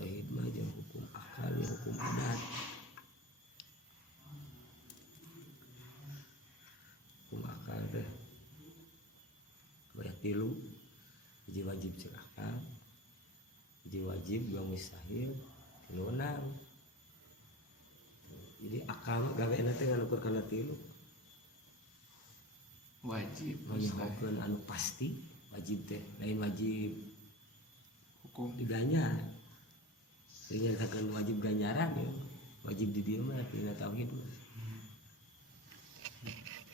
tauhid mah jeung hukum akal jeung hukum adat. Hukum akal teh aya 3, hiji wajib cek akal, hiji wajib 2 mustahil, 3 wenang. Jadi akal mah gaweana teh nganukur kana 3. Wajib Nyahokeun anu pasti wajib teh lain wajib hukum diganyar. Dinyatakan wajib ganjaran ya. Wajib di dieu mah dina tauhid mah.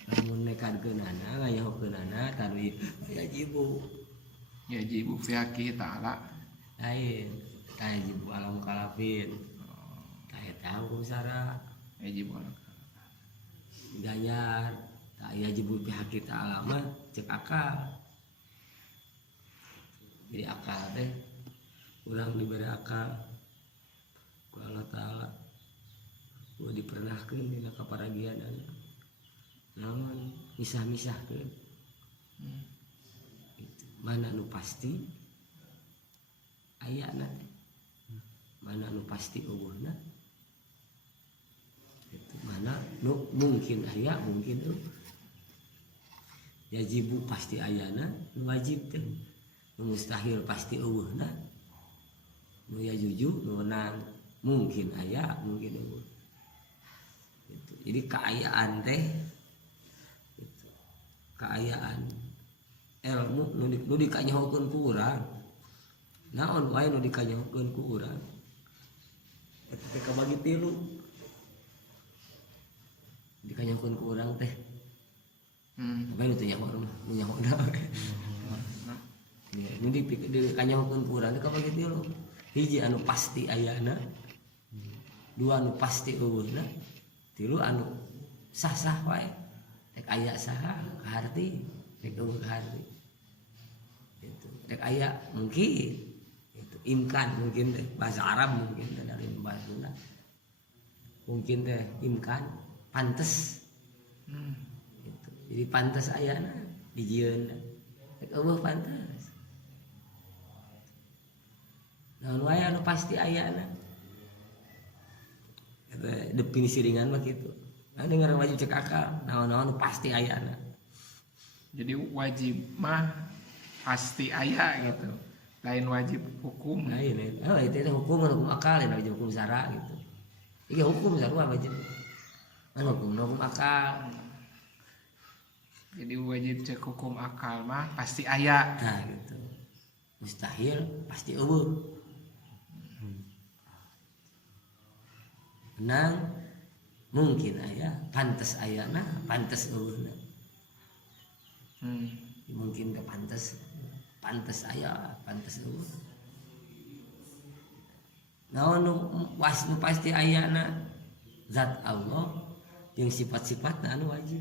Lamun nekadkeunana ngayahokeunana tadi yajibu. yajibu fi haqqi ta'ala. Lain yajibu alam kalafin. Kae tahu syarat Yajibu ganjar. Tak yajibu fi haqqi ta'ala mah cek akal. Jadi akal teh urang diberi akal ku Allah Ta'ala ku dipernahkeun dina kaparagianana namun misah-misahkeun mana nu pasti ayana teh mana nu pasti eueuhna itu mana nu mungkin aya mungkin eueuh yajibu pasti ayana nu wajib teh nu mustahil pasti eueuhna nu yajuju nu wenang mungkin aya mungkin eueuh gitu. Jadi keayaan teh gitu. Keayaan ilmu nu dikanyahokeun ku urang naon wae nu dikanyahokeun ku urang eta teh kabagi 3 dikanyahokeun ku urang teh apa nu teh nyaho mah nu nyaho da nu dikanyahokeun ku urang teh kabagi 3 hiji anu pasti ayana 2 anu pasti eueuhna 3 anu sah-sah wae rek aya saha kaharti rek eueuh kaharti itu rek aya mungkin itu imkan mungkin teh bahasa Arab mungkin teh dari bahasa Sunda mungkin teh imkan pantes gitu. Jadi pantes ayana dijieun rek eueuh pantes naon wae anu pasti ayana eta definisi ringan mah kitu anu ngaran wajib cek akal naon-naon anu pasti ayana. Jadi wajib mah pasti aya gitu lain wajib hukum Lain itu hukum akal ya wajib hukum syara gitu iki hukum sarua wajib anu hukum akal. Jadi wajib cek hukum akal mah pasti aya Nah gitu mustahil pasti eueuh menang mungkin aya pantes ayana pantes eueuhna mungkin ke pantes aya pantes eueuh naon nu pasti ayana zat Allah jeung sifat-sifatna anu wajib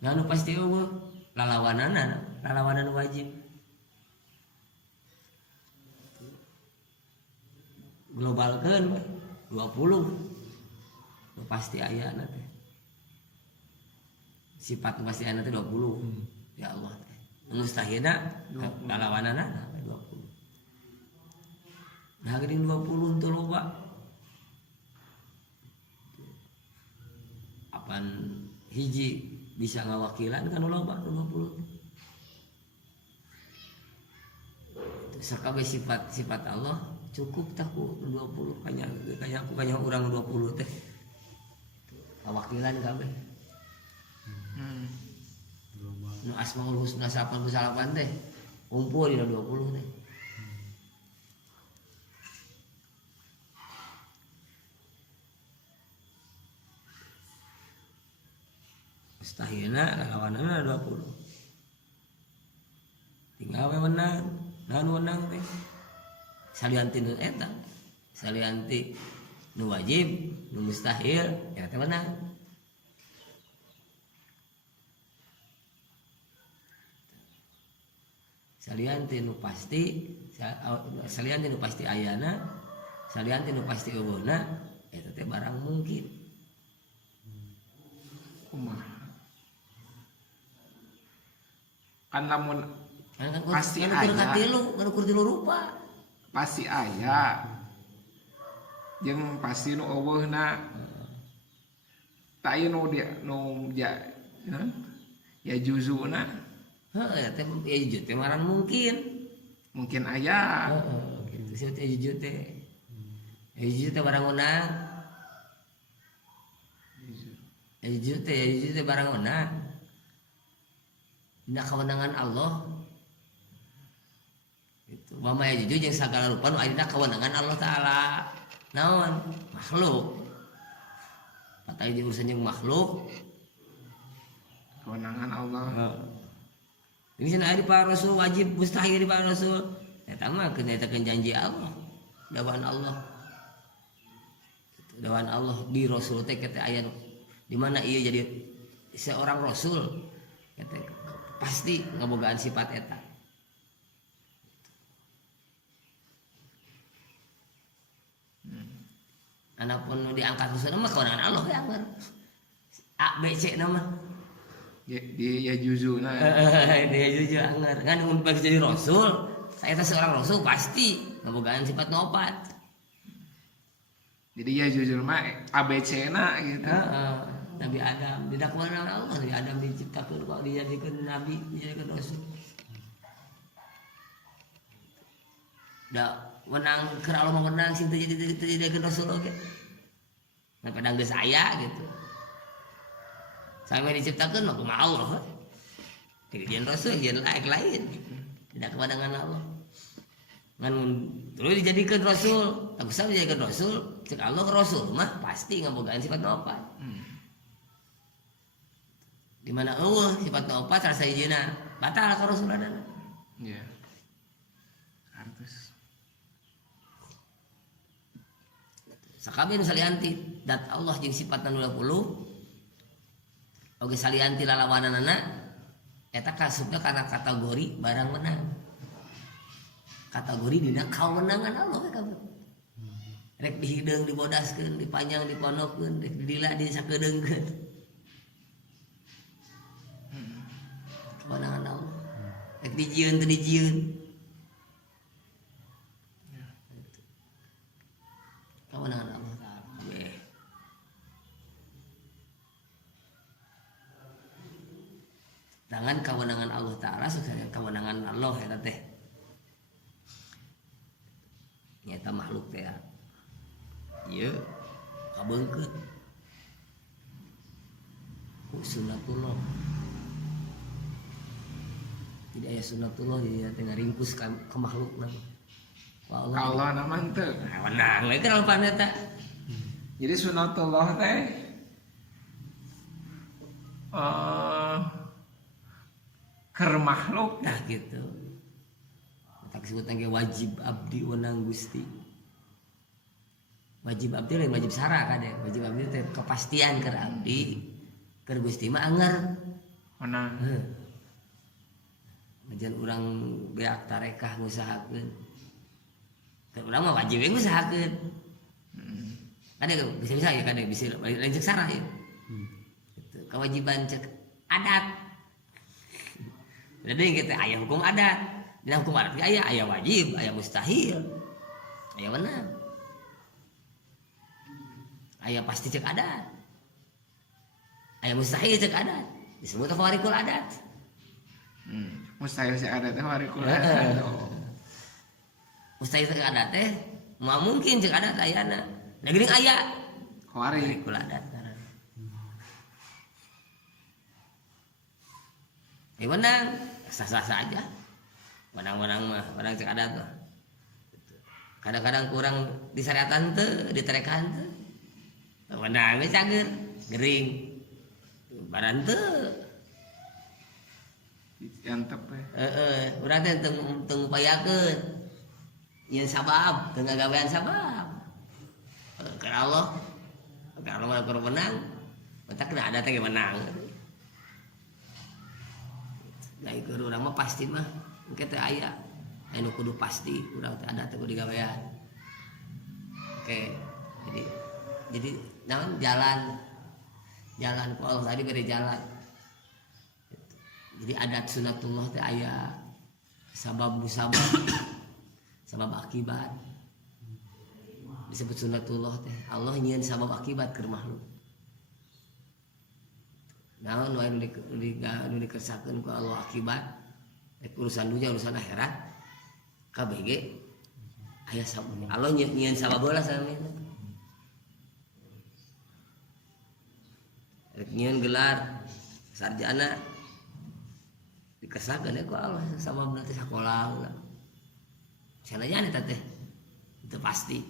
anu pasti eueuh lalawanan wajib globalkeun we 20 nu pasti ayana teh sifat pasti ayana teh 20 ya Allah teh mustahilna lalawanana 20 nah geuning 20 teu loba apan hiji bisa ngawakilan kan loba 20 sakabeh sifat Allah cukup taku 20 kanya urang 20 teh kawakilan kabeh nu asmaul husna 88 teh kumpul dina 20 teh mustahilna lawanana 20 tinggal we wenang naon wenang teh salianti nu eta salianti nu wajib nu mustahil ya teh menang salianti nu pasti salianti nu pasti ayana salianti nu pasti eueuhna eta teh barang mungkin kumaha kan lamun Kan Pasti kan ukur aya. katilu, kan ukur tilu rupa. Pasti aya jeung pasti nu eueuhna tak aya nu dia nu ya juzuna Heeh, teh ya jujur teh marang mungkin aya. heeh gitu sih teh jujur teh. Ya jujur teh barang menang. Ya jujur teh barang menang. Dina kewenangan Allah. Itu mama ya jujur jeung sagala rupa nu aya dina kewenangan Allah taala. Naon? Makhluk. Patah di urusan jeung makhluk. Kewenangan Allah. Ini cenah aya di para rasul wajib mustahil di para rasul. Eta mah keun nyatakeun janji Allah. Dawaan Allah. Dawaan Allah di rasul teh kata aya di mana ieu jadi seorang rasul kata pasti ngabogaan sifat eta. Anapun nu diangkat rasul mah kewenangan Allah ya anggar. A B C nama. Ya juzuna. Dia jujur anggar. Kan mun bagi jadi rasul, saya teh seorang rasul pasti ngabogaan sifat nopat. Jadi ya jujur mah ABC na gitu. Nabi Adam tidak kewenangan Allah. Nabi Adam diciptakan kok dijadikan nabi, dijadikan rasul. Da menang keur Allah mah menang sing teu dijadikan rasul oge. Nah padang geus aya gitu. Sampai diciptakan mah kumaha Allah. Dijadikan rasul jeung lain. Tidak kewenangan Allah. Ngan terus dijadikan rasul, tak usah dijadikan rasul, cek Allah rasul mah pasti ngabogaan sifat nopat. Di mana sifat nopat rasa izina batal ka rasulana. Iya. Artus. Sakabeh nu salianti dat Allah jeung sifatna 20 oge salianti lalawananana eta kasupna karena kategori barang menang. Kategori dina kawenangan Allah ya kabeh. Rek dihideung dibodaskeun, dipanjang diponokkeun, rek dila disakedeungkeun. Kawenangan Allah. Rek dijieun teu dijieun. Kawenangan Allah taala. Dengan kewenangan Allah taala sesuai kewenangan Allah eta teh. Nyata makhluk teh ieu kabeungkeut ku sunatullah. Jadi aya sunatullah di teh ngaringkus ka makhlukna. Wa Allah nama teu. Menang we kan alpan eta. Jadi sunatullah teh keur makhluk Nah gitu. Tak disebut lagi wajib abdi wenang Gusti. Wajib abdi lain wajib sara kade. Wajib abdi teh kepastian keur abdi. Keur Gusti mah anger. menang. Majan urang beak tarekah ngusahakeun. Keur urang mah wajib we ngusahakeun. Kade bisa ya kade bisa lain cek sara ya. Gitu. Kewajiban cek adat. Jadi kita aya hukum adat. Dalam hukum adat aya wajib, aya mustahil. Aya menang. Aya pasti cek adat. Aya mustahil cek adat. Disebut fawarikul adat. Mustahil sih ada teh warikul. Mustahil cek adat teh mau mungkin cek adat ayana. Da geuning aya fawarikul adat. Menang, sah-sah saja. Menang-menang mah, menang cek adat mah. Kadang-kadang kurang disyariatan teu, diterekan teu. Menang we cager, gering. Baran teu. Diantep we. Urang teh teu ngupayakeun. Ieun sabab, teu ngagawean sabab. Keur Allah mah keur menang. Matak kena ada teh menang. Nah keur urang mah pasti mah engke teh aya anu kudu pasti urang teh ada teh kudu digawean. Oke. Jadi naon jalan ku Allah tadi bere jalan. Jadi adat sunatullah teh aya sabab musabab sabab akibat disebut sunnatullah teh Allah nyieun sabab akibat keur makhluk naon wae nu dikersakeun ku Allah akibat urusan dunia urusan akhirat KBG aya sabab Allah nyieun sabab bola sami nyieun gelar sarjana dikesakeun ku Allah sabab nanti sakola ulah cenah eta teh itu pasti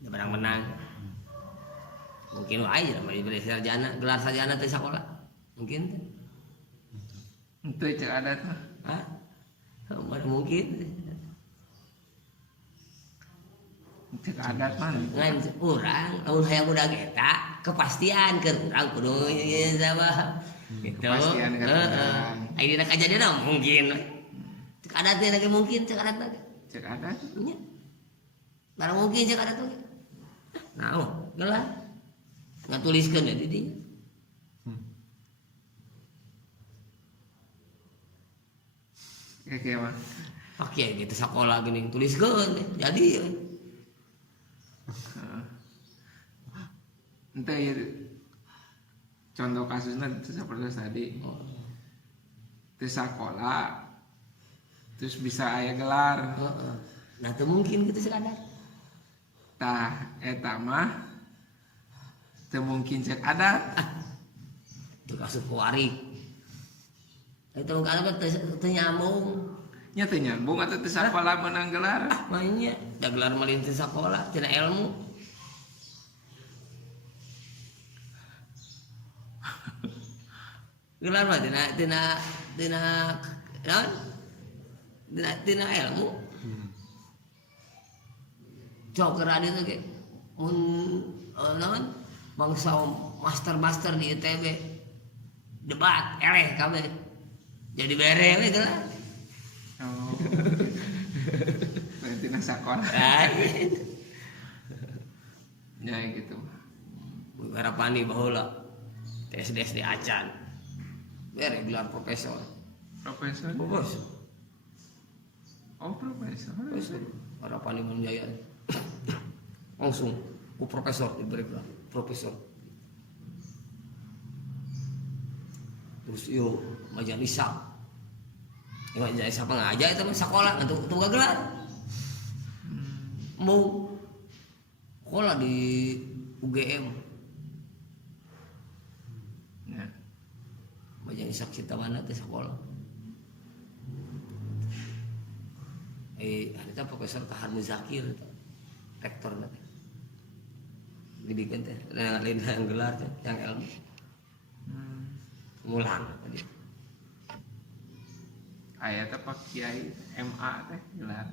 da barang menang mungkin wae lah diberi sarjana gelar sarjana teh sakola mungkin teh Itu cek adat mah. hah mana mungkin Cek adat mah. ngan urang lamun hayang budak eta kepastian keur urang kudu ieu sabab gitu Kepastian keur urang. Ai dina kajadian mungkin cek adat teh lagi mungkin cek adat lagi Cek adat. nya barang mungkin cek adat lagi naon gelar ngatuliskeun ya di dieu Kayak mah. pakai gitu sekolah gini tuliskeun jadi Ente ya, contoh kasusnya itu seperti tadi. Terus sekolah, terus bisa aya gelar. nah itu mungkin gitu sekadar Tah eta mah teu mungkin cek adat. itu kasus kuarik itu kalau teu nyambung Nya teu nyambung atuh teu sekolah menang gelar. mainnya da gelar melintir sekolah tina ilmu gelar mah tina naon tina ilmu cok kerana itu ge mun naon bangsa master di ITB debat eleh kabeh jadi bere we gelar Oh. Berarti nang sekolah. lain Ya gitu. Garapani baheula TSD acan bere gelar profesor Profesor. profesor Oh, profesor. Garapani Manjaya langsung ku profesor diberi gelar profesor terus yo majalisa majalisa pengajar itu mah sekolah untuk gelar mau sekolah di UGM Ya. majalisa Citawana teh sekolah ada profesor Tahar Muzakir rektor nanti dibikin teh lain yang gelar teh yang ilmu mulang tadi Aya teh Pak Kiai MA teh gelar.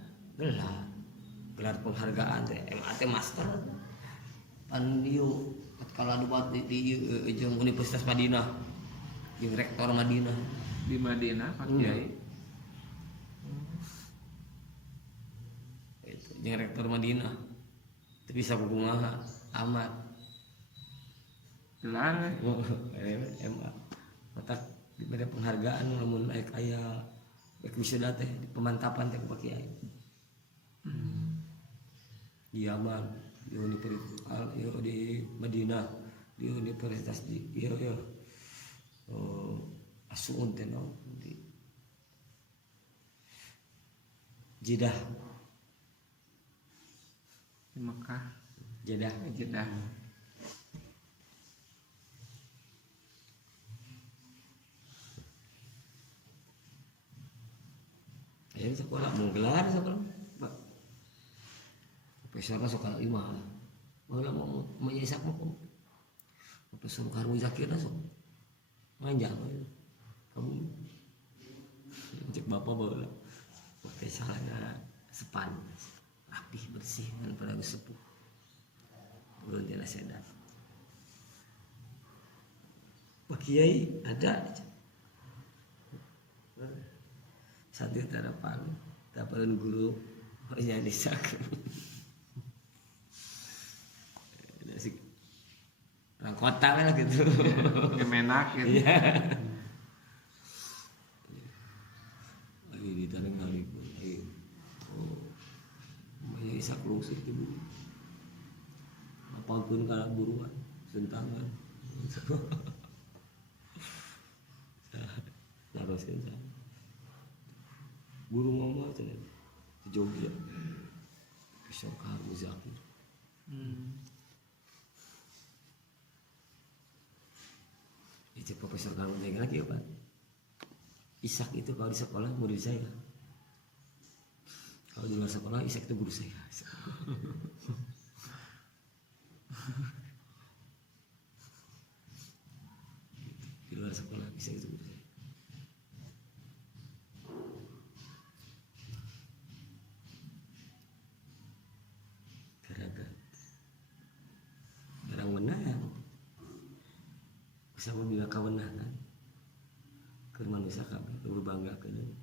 gelar penghargaan teh MA teh master pan ieu kala debat di jeung Universitas Madinah jeung rektor Madinah Di Madinah Pak Kiai. itu jeung rektor Madinah teu bisa kumaha amat Gelar. MA mata diberi penghargaan lamun naik aya wisuda teh di pemantapan teh ku Pak Kiai di Yaman di Universitas di Madinah di Universitas di Asuun teh no di Jeddah Di Mekah. Jeddah Jeddah. ya sekolah mau gelar sekolah Pak profesornya sekolah 5 malah mau menyesak mau profesor Karmu Zakir sok manjang kamu cek bapak bawa pakai salahnya sepan rapih bersih dan pada sepuh belum tidak sedap Pak Kiai ada satu terapan taparan guru yang disak si orang kota lah gitu Kemenak gitu. iya lagi di tanah kali isak lungsur di bumi. Apapun kalau buruan, sentangan. Naroskeun sana. Guru mama cenah di Jogja. Pisau kahar Muzakir. Itu profesor kamu lagi apa? Ishak itu kalau di sekolah murid saya. Kalau di luar sekolah Ishak itu guru saya. Di luar sekolah Ishak itu guru saya. Garang menang. Bisa membina kewenangan. Keur manusia kabeh berbanggakeun.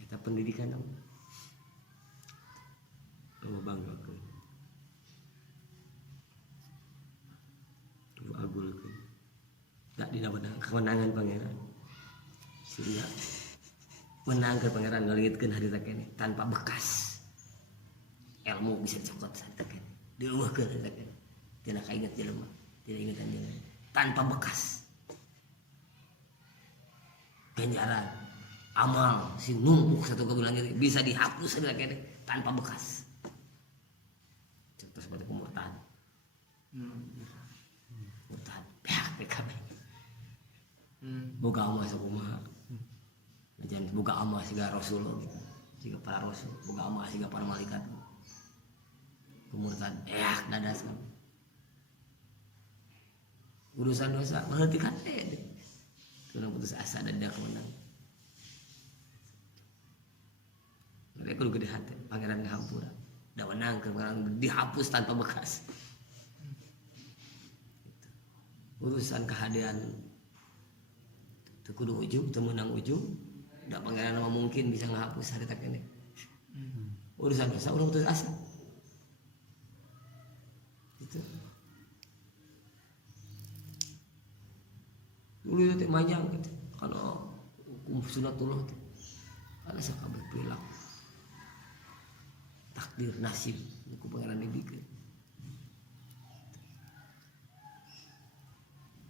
Eta pendidikan nama. Banggakeun. Lu agulkeun. Tak dina kewenangan pangeran. Sehingga menang ke pangeran ngaliitkeun harita keneh tanpa bekas. Ilmu bisa dicokot sarta keneh. Dieuweuhkeun harita keneh. Tidak ingat jelema, tidak ingatan jelema. Tanpa bekas. Ganjaran, amal, si numpuk satu kebulan ini bisa dihapus saja kene tanpa bekas. Contoh seperti pemurtahan. Murtahan, pihak PKB. Boga amal sakumaha. Jangan boga amal siga Rasul, siga para Rasul, boga amal siga para malaikat. Pemurtahan, dadas kan. Urusan dosa menghentikan deh. Kurang putus asa dan dah kemenang. Mereka lu gede hati, pangeran ngahampura. Dah menang ke pangeran dihapus tanpa bekas. Urusan kehadiran teu kudu ujung, teu meunang ujung. Da pangeran mah mungkin bisa ngahapus harita keneh. Urusan dosa urang putus asa. Itu. Dulu itu manjang gitu. Kalau hukum sunatullah itu ada sakabeh perilaku takdir nasib hukum pangeran dibikeun.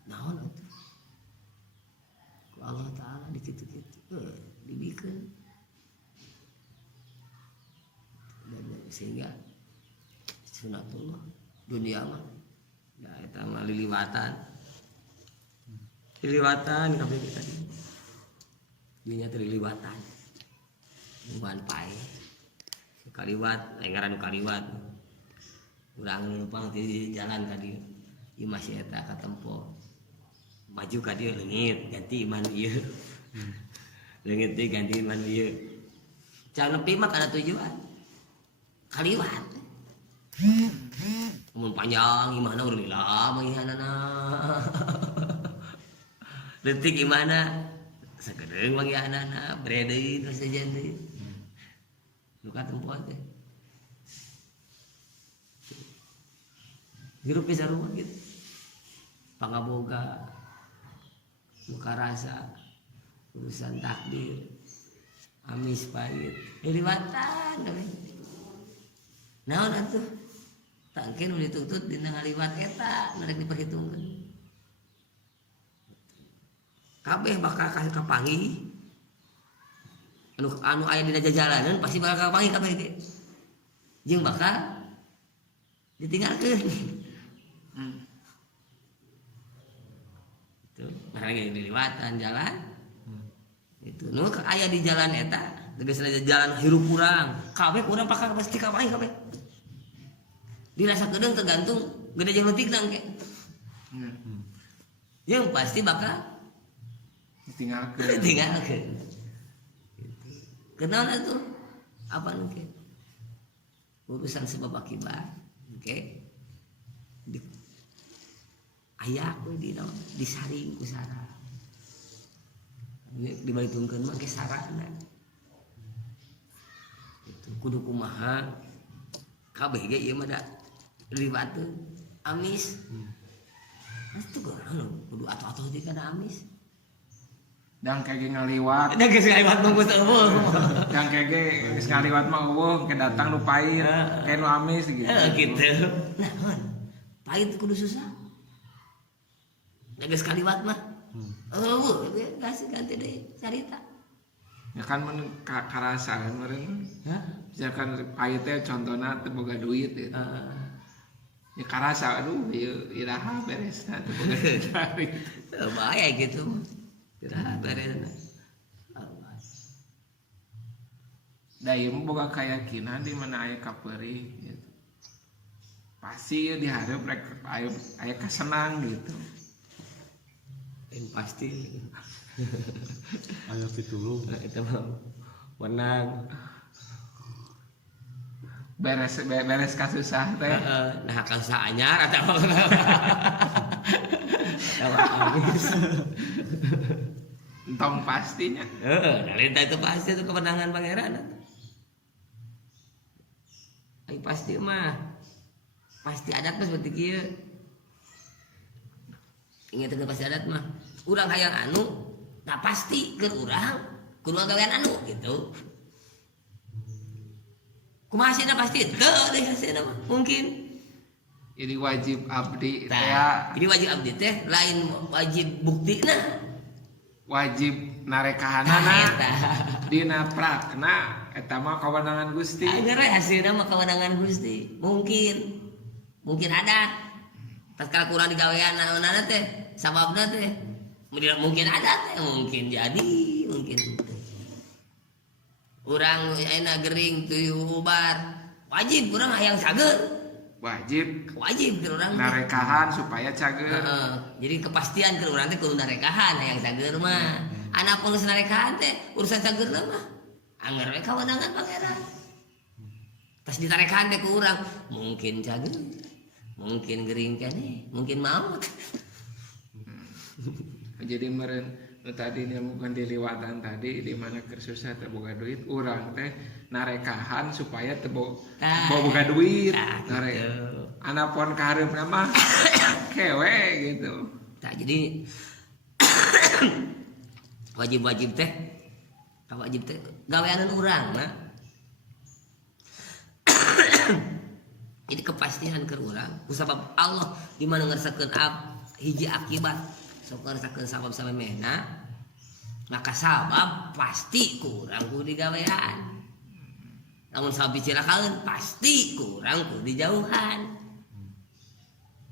Naon itu? Ku Allah Taala di kitu-kitu dibikeun. Dan sehingga sunatullah dunia mah da eta mah liliwatan. Liliwatan kabeh tadi. Dinya teh liliwatan. Bukan pae. Kaliwat, ngaran kaliwat. Urang numpang di jalan tadi. Ieu masih eta katempo. Maju ka dieu leungit ganti iman ieu. Leungit teh ganti iman ieu. Can nepi mah kana tujuan. Kaliwat. Mun panjang imana urang lila mah ihanana. Detik gimana sakedeung mah ya anak-anak beredei terus saja deui luka tempat teh hirup bisa rumah gitu pangaboga luka rasa urusan takdir amis pahit liwatan naon atuh tangkeun dituntut dina ngaliwat eta narek diperhitungkeun kabeh bakal kasih kapangi anu aya dina jajalanan pasti bakal kapangi kabeh ge jeung bakal ditinggalkeun itu marane diliwatan jalan itu nu aya di jalan eta geus jalan hirup urang kabeh urang bakal pasti kapangi kabeh dirasa kedeung tergantung gede jeung leutik nangke yang pasti bakal tinggalkan. Kenal itu apa nih? Urusan sebab akibat, oke? Ayah aku disaring ku sarah. Dibalikeun mah ge sarana. Itu kudu kumaha kabeh ge ieu mah da liwatkeun amis. Itu kudu atuh-atuh teh kana amis. dan kayak ngaliwat Ada geus ngaliwat bungkus eueuh. yang kayak geus ngaliwat mah eueuh ke datang nu pahit kayak nu amis gitu. Gitu. Nah, hon. Pahit kudu susah. Da geus kaliwat mah. Eueuh, geus ganti deui carita. Ya kan mun karasaan meureun Hah? misalkan pahit teh contohna teu boga duit gitu. Ya karasa aduh ieu iraha beresna teu boga duit. Bahaya gitu. Tidak beres. Da ieu mah boga keyakinan di mana aya kapeuri gitu. Pasti di hareup rek aya kasenang gitu. Yang pasti. Aya pitulung. Itu mah menang. Beres kasusah teh. Nah kasusah anyar atau habis. Entong pastinya. Dalita itu pasti itu kemenangan pangeran. Ai pasti mah. Pasti adat mah seperti kieu. Ingat teu pasti adat mah. Urang hayang anu, tak pasti keur urang kudu gawean anu gitu. Kumaha sih pasti teu deui hasilna mah. Mungkin Jadi wajib abdi teh tah, jadi wajib abdi teh lain wajib buktina. wajib narekahanana Eta. dina prakna eta mah kawenangan Gusti. Agar hasilna mah kewenangan Gusti. Mungkin adat. Tatkala kurang digawean naon-naon teh, sababna teh mungkin adat teh, mungkin jadi, mungkin teu. Urang ayeuna gering tuyul ubar, wajib urang hayang sager. Wajib keur urang teh. Narekahan supaya cager. Jadi kepastian keur urang teh kudu narekahan hayang sager mah. Anapun geus narekahan teh urusan sageurna mah anger we kawenangan pangeran. Tas ditarekahan teh ku urang, mungkin cager. Mungkin gering keneh, mungkin maut. Jadi meureun nu tadi bukan diliwatan tadi di mana keur susah teu boga duit urang teh narekahan supaya teu boga duit. Gitu. Anapun kahareupna mah kewe gitu. Nah, jadi wajib teh gaweanan urang nah. Jadi kepastian keur urang kusabab Allah di mana ngerseukeun hiji akibat sok ngerseukeun sabab samemehna maka sabab pasti kurang kudu digawean. Namun sabab dicilakaeun pasti kurang kudu dijauhan.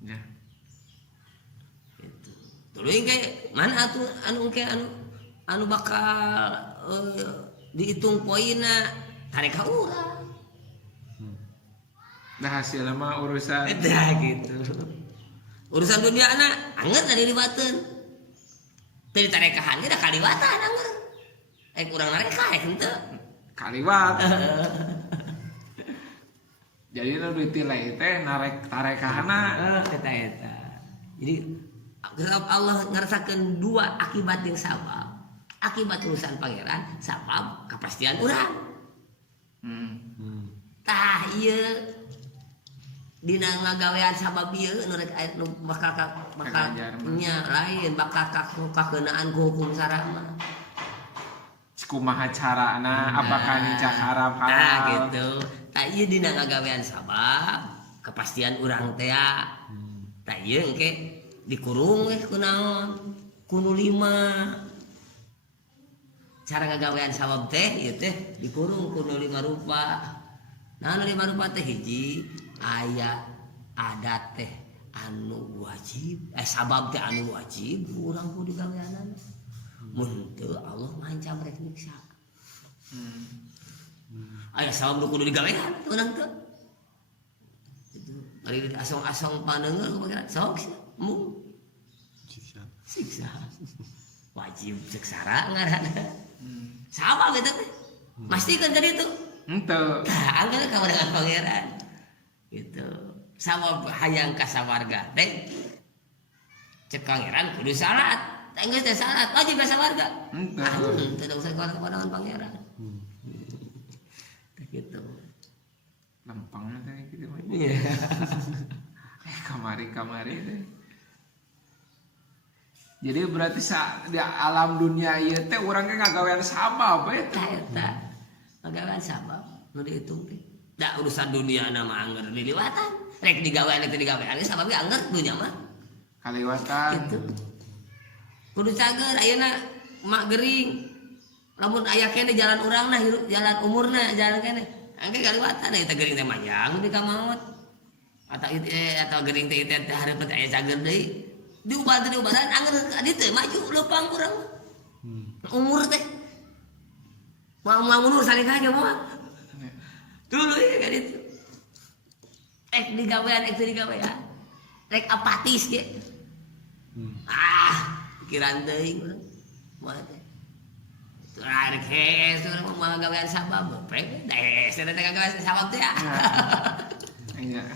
Ya. Gitu. Tuluy ge mana atuh anu bakal dihitung poinna tareka urang. Nah hasilnya mah urusan Dah gitu. Urusan dunia anak anger tadi libateun. Tadi tarekahan ge da kaliwatan anger. Kurang nareka henteu. kaliwat. Jadi nu ditilai teh tarekahana. Eta. Jadi Allah ngerasakeun dua akibat yang sabab. Akibat urusan pangeran sabab kepastian urang. Tah ieu dina ngagawean sabab ieu nu rek aya nu bakal nya lain bakal kakeunaan ku hukum syara mah. Kumaha carana apakah nicah haram halal. Nah gitu. Tah ieu dina ngagawean sabab kepastian urang teh. Tah ieu engke dikurung we kunaon? Kudu 5. Cara ngagawean sabab teh ieu teh dikurung kudu 5 rupa. Nah 5 rupa teh hiji aya adat teh anu wajib sabab teh anu wajib urang kudu digaweanan mun teu Allah ngancam rek nyiksa aya sabab nu kudu digawean urang teu itu ari asong-asong paneungeul ku pangeran sok mu siksa wajib seksara ngaranna sabab eta teh mastikeun ka ditu henteu anggar ka dengan pangeran gitu sama hayang kasawarga teh cek pangeran kudu salat teh geus teh salat wajib kasawarga teu usah kawangan pangeran teh gitu lempeng teh kitu mah kamari teh Jadi berarti di alam dunia ieu teh urang ge ngagawean sabab eta. Eta ngagawean sabab nu dihitung teh. Da urusan dunia nama anger diliwatan. Rek digawean itu digawean sabab ge anger dunya mah. Kaliwatan. Gitu. Kudu cager ayeuna mak gering. Lamun aya kene jalan urangna hirup jalan umurna jalan kene. Angge kaliwatan eta gering teh manjang di ka maot. Atau gering teh teh hareup teh aya cager deui. Diubah anger adi teh maju leumpang urang. Umur teh. Mau mundur salika ge moal. Dulu ya kan itu. Digawean digawean. Rek apatis ge. Pikiran teuing urang. Moal teh. Rek hees urang mah gawean sabab. Peng hees teh gawean sabab teh. Iya.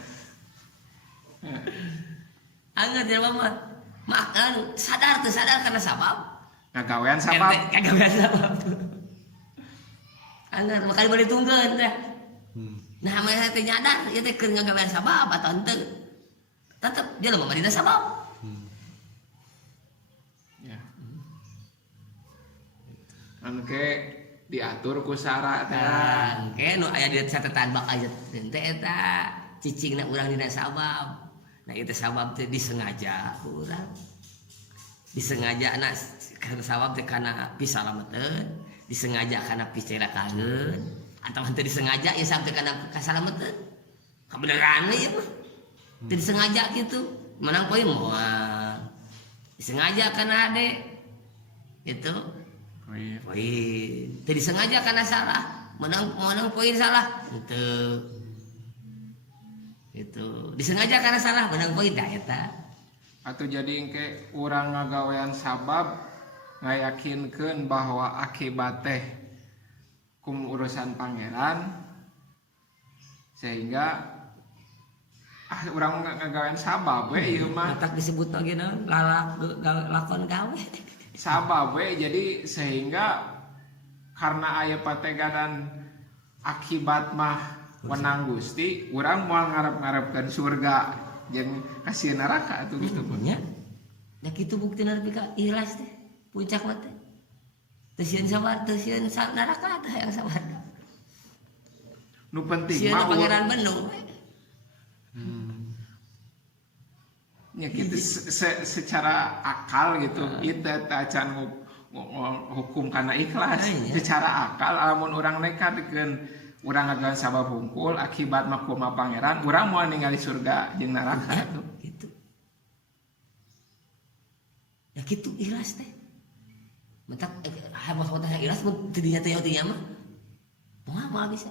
Anger dia mah makan sadar karena sabab. Ngagawean sabab. Kagawean sabab. Anger makanya boleh tungguan teh. Nah, mah teh nyadar ieu teh keur ngagawean sabab atau henteu. Tetep dia mah dina sabab. Ya. Anu ke diatur ku sara teh. Nah, ke nu aya di catatan bak aja teh eta cicingna urang dina sabab. Nah itu sabab teh disengaja urang. Disengaja anak karena sabab teh kana pisalameteun, disengaja kana picelakakeun, atau henteu disengaja ya sampai kana kasalameteun. Kabeneran ieu mah. Teu disengaja kitu. Menang poin moal. Disengaja kana ade. Itu poin. Teu disengaja kana salah. Menang poin salah. Henteu. Itu disengaja karena salah menang poin dah eta. Atau jadi engke urang ngagawean sabab ngayakinkeun bahwa akibat teh kum urusan pangeran sehingga urang ngagawean sabab we ieu mah tak disebut lagi lakon gawe. Sabab we jadi sehingga karena aya pateganan akibat mah wenang Gusti, urang moal ngarep-ngarepkeun surga jeung kasih neraka atuh gitu nya. Da kitu buktina nepi ka ikhlas teh. Puncak mah teh. Teu sieun sabar, teu sieun neraka teh yang sabar. Nu penting sieun mah pangeran Bandung. Ya gitu secara akal gitu. Itu acan hukum karena ikhlas. Secara akal lamun urang nekat dikeun urang ngagawean sabab hungkul akibat makumaha pangeran urang moal ningali surga jeung neraka atuh gitu. Ya gitu ikhlas teh. Mentak habos teh ikhlas mun teu dinya teh mah. Moal bisa.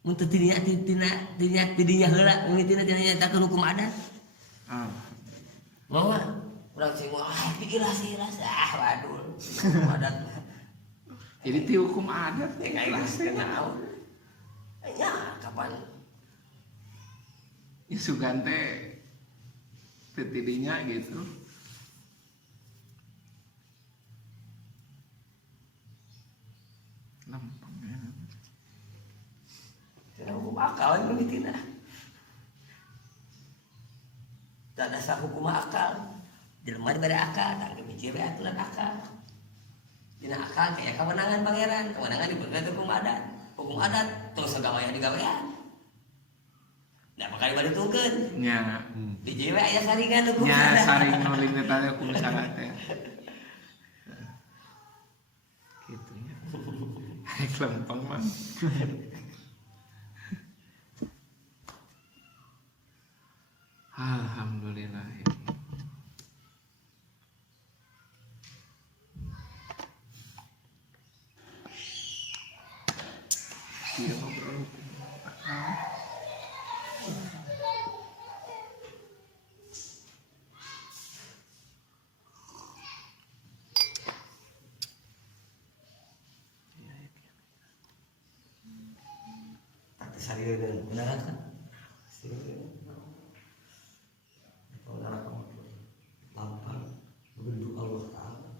Mun teu dinya heula mun tina nyatakeun hukum adat. Moal urang sing ikhlas waduh. Hukum adat. Jadi ti hukum adat ya ikhlas kenal. Ya kapan? Ya sugan teh tetidinya gitu. Lempeng ya. Tidak hukum akal yang begitu nah. Tak ada sah hukum akal. Jelema diberi akal, tak mikir aturan akal. Dina akal kayak kewenangan pangeran, kewenangan diberikan hukum adat. Hukum adat terus segawaya digawean. Nah makanya balik tungkeun. Nya. Di jiwa aya saringan hukum adat. adat. Nya saring nuling teh hukum adat teh. Gitu nya. Hai lempeng mah. Alhamdulillah. Dia ngobrol tak sarieureun beneran kan? Lampang bentuk Allah Ta'ala.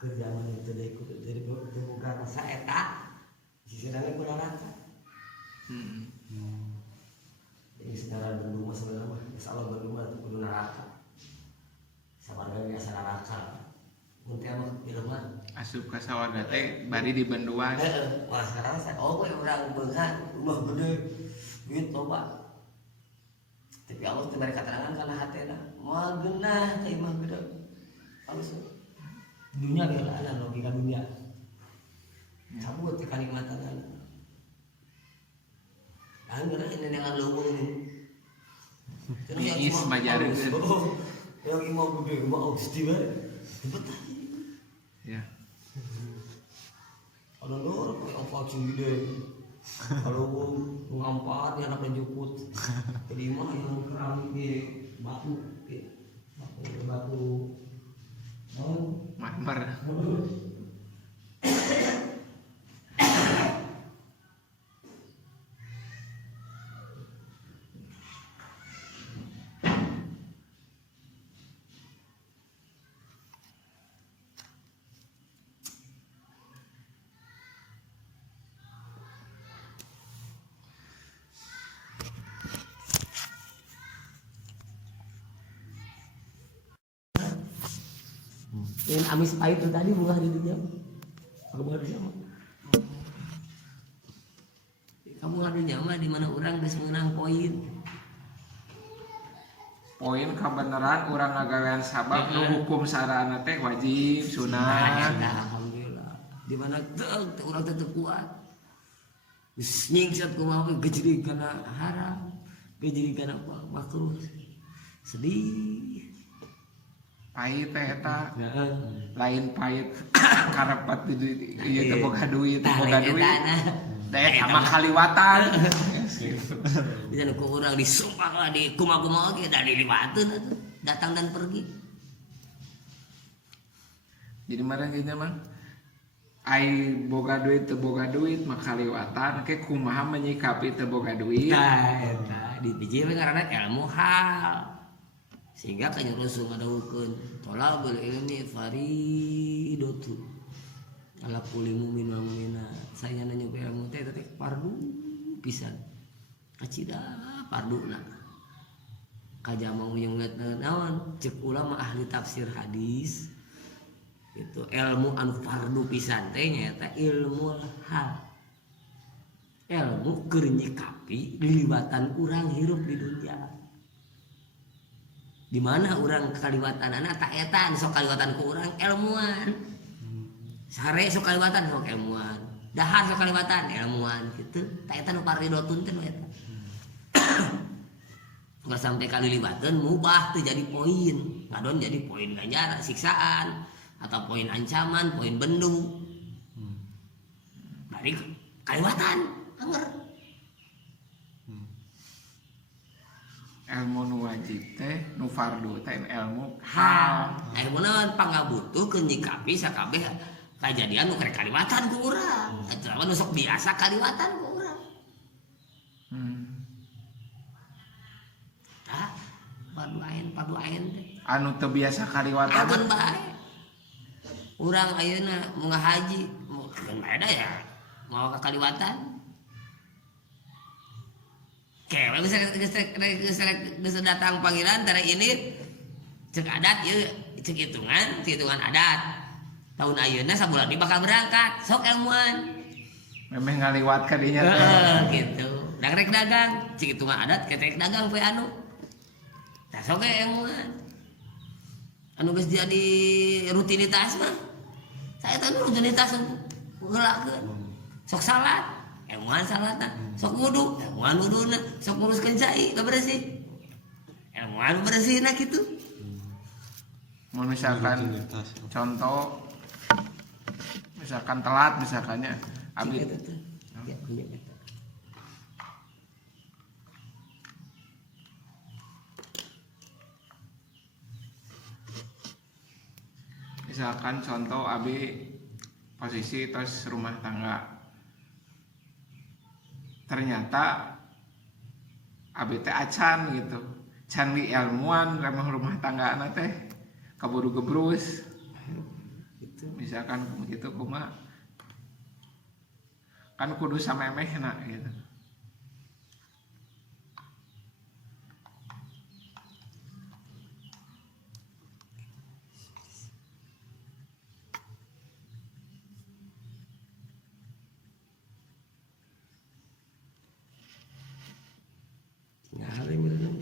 Kerjaan itu dari bukan rasa eta sisirane ku neraka. Jadi secara berdua sebenarnya insya Allah berdua akal. Mun teh mah ilmu asup ka sawarga teh bari di benduan. wah sekarang saya we urang beungan rumah gede duit loba. Tapi Allah teu bari katerangan kana hatena. Moal geunah ka imah gede. Halus. Dunia ge lah logika dunia. Cabut ti kanikmatan. Anggeuna ini dengan leuweung ini. Is majareun. Yang imah gede mah gusti bae. Betah. Ya. Ada lor pakai oval gede. Kalau ngampat ya nak jukut. Jadi mah yang keramik di batu, batu. Oh, Marmer. Yang amis pahit itu tadi bunga di dunia. Kamu ada nyawa. Kamu ada nyawa di mana orang geus meunang poin. Poin kebenaran orang ngagawean sabab nu hukum sarana teh wajib sunat. Alhamdulillah. Di mana teu urang teh kuat. Geus nyingsat kumaha we gejrig kana haram, gejrig kana makruh. Sedih. Pahit teh eta Heeh. lain pahit karepat di ieu teh boga duit teh sama kaliwatan. Bisa ku urang disumpah lah di kumaha-kumaha ge da diliwateun atuh, datang dan pergi. Jadi marang gini mah ai boga duit teu boga duit mah kaliwatan ke kumaha menyikapi teu boga duit. Tah eta di biji we ngaranna ilmu hal. Sehingga kanya Rasul ngadawukeun thalabul ilmi fariidatu ala kulli mu'min wa mu'minat. Saya nanya ilmu teh fardu pisan. Kacida farduna. Kajama yang lihat naon cek ulama ahli tafsir hadis itu ilmu anu fardu pisan teh nyaeta ilmu hal. Ilmu keur nyikapi liliwatan urang hirup di dunia. Di mana orang kaliwatanana tak etan sok kaliwatan ku urang ilmuan. Sare sok kaliwatan sok ilmuan. Dahar sok kaliwatan ilmuan kitu. Tak eta nu paridotun teh eta. Enggak sampai kaliliwatan mubah teu jadi poin. Ngadon jadi poin ganjaran siksaan atau poin ancaman, poin bendung. Bari kaliwatan anger. Ilmu nu wajib teh nu fardu teh ilmu Hal. Ilmu naon pangabutuh nyikapi sakabeh kajadian nu karek kaliwatan ku urang. Eta mah nu sok biasa kaliwatan ku urang. Tah, fardu ain teh. Anu teu biasa kaliwatan Agen bae. Urang ayeuna mau ngahaji, mau kan bae da ya. Mau ka kaliwatan. Kewe bisa datang panggilan dari ini cek adat ya cek hitungan adat tahun ayeuna sabulan ini bakal berangkat sok ilmuwan memeh ngaliwat ka dinya gitu rek dagang cek hitungan adat ketek dagang poe anu tah sok ilmuwan anu geus jadi rutinitas mah saya tahu rutinitas heulakeun sok salat ilmuwan salatna sok wudu ilmuwan wuduna sok nguruskeun cai bersih ilmuwan bersihna kitu. Mau misalkan contoh misalkan telat misalkannya abi misalkan contoh abi posisi tos rumah tangga ternyata abi teh acan gitu can li ilmuwan rumah tangga anak teh kaburu gebrus gitu. Misalkan gitu kumaha kan kudu samemehna gitu.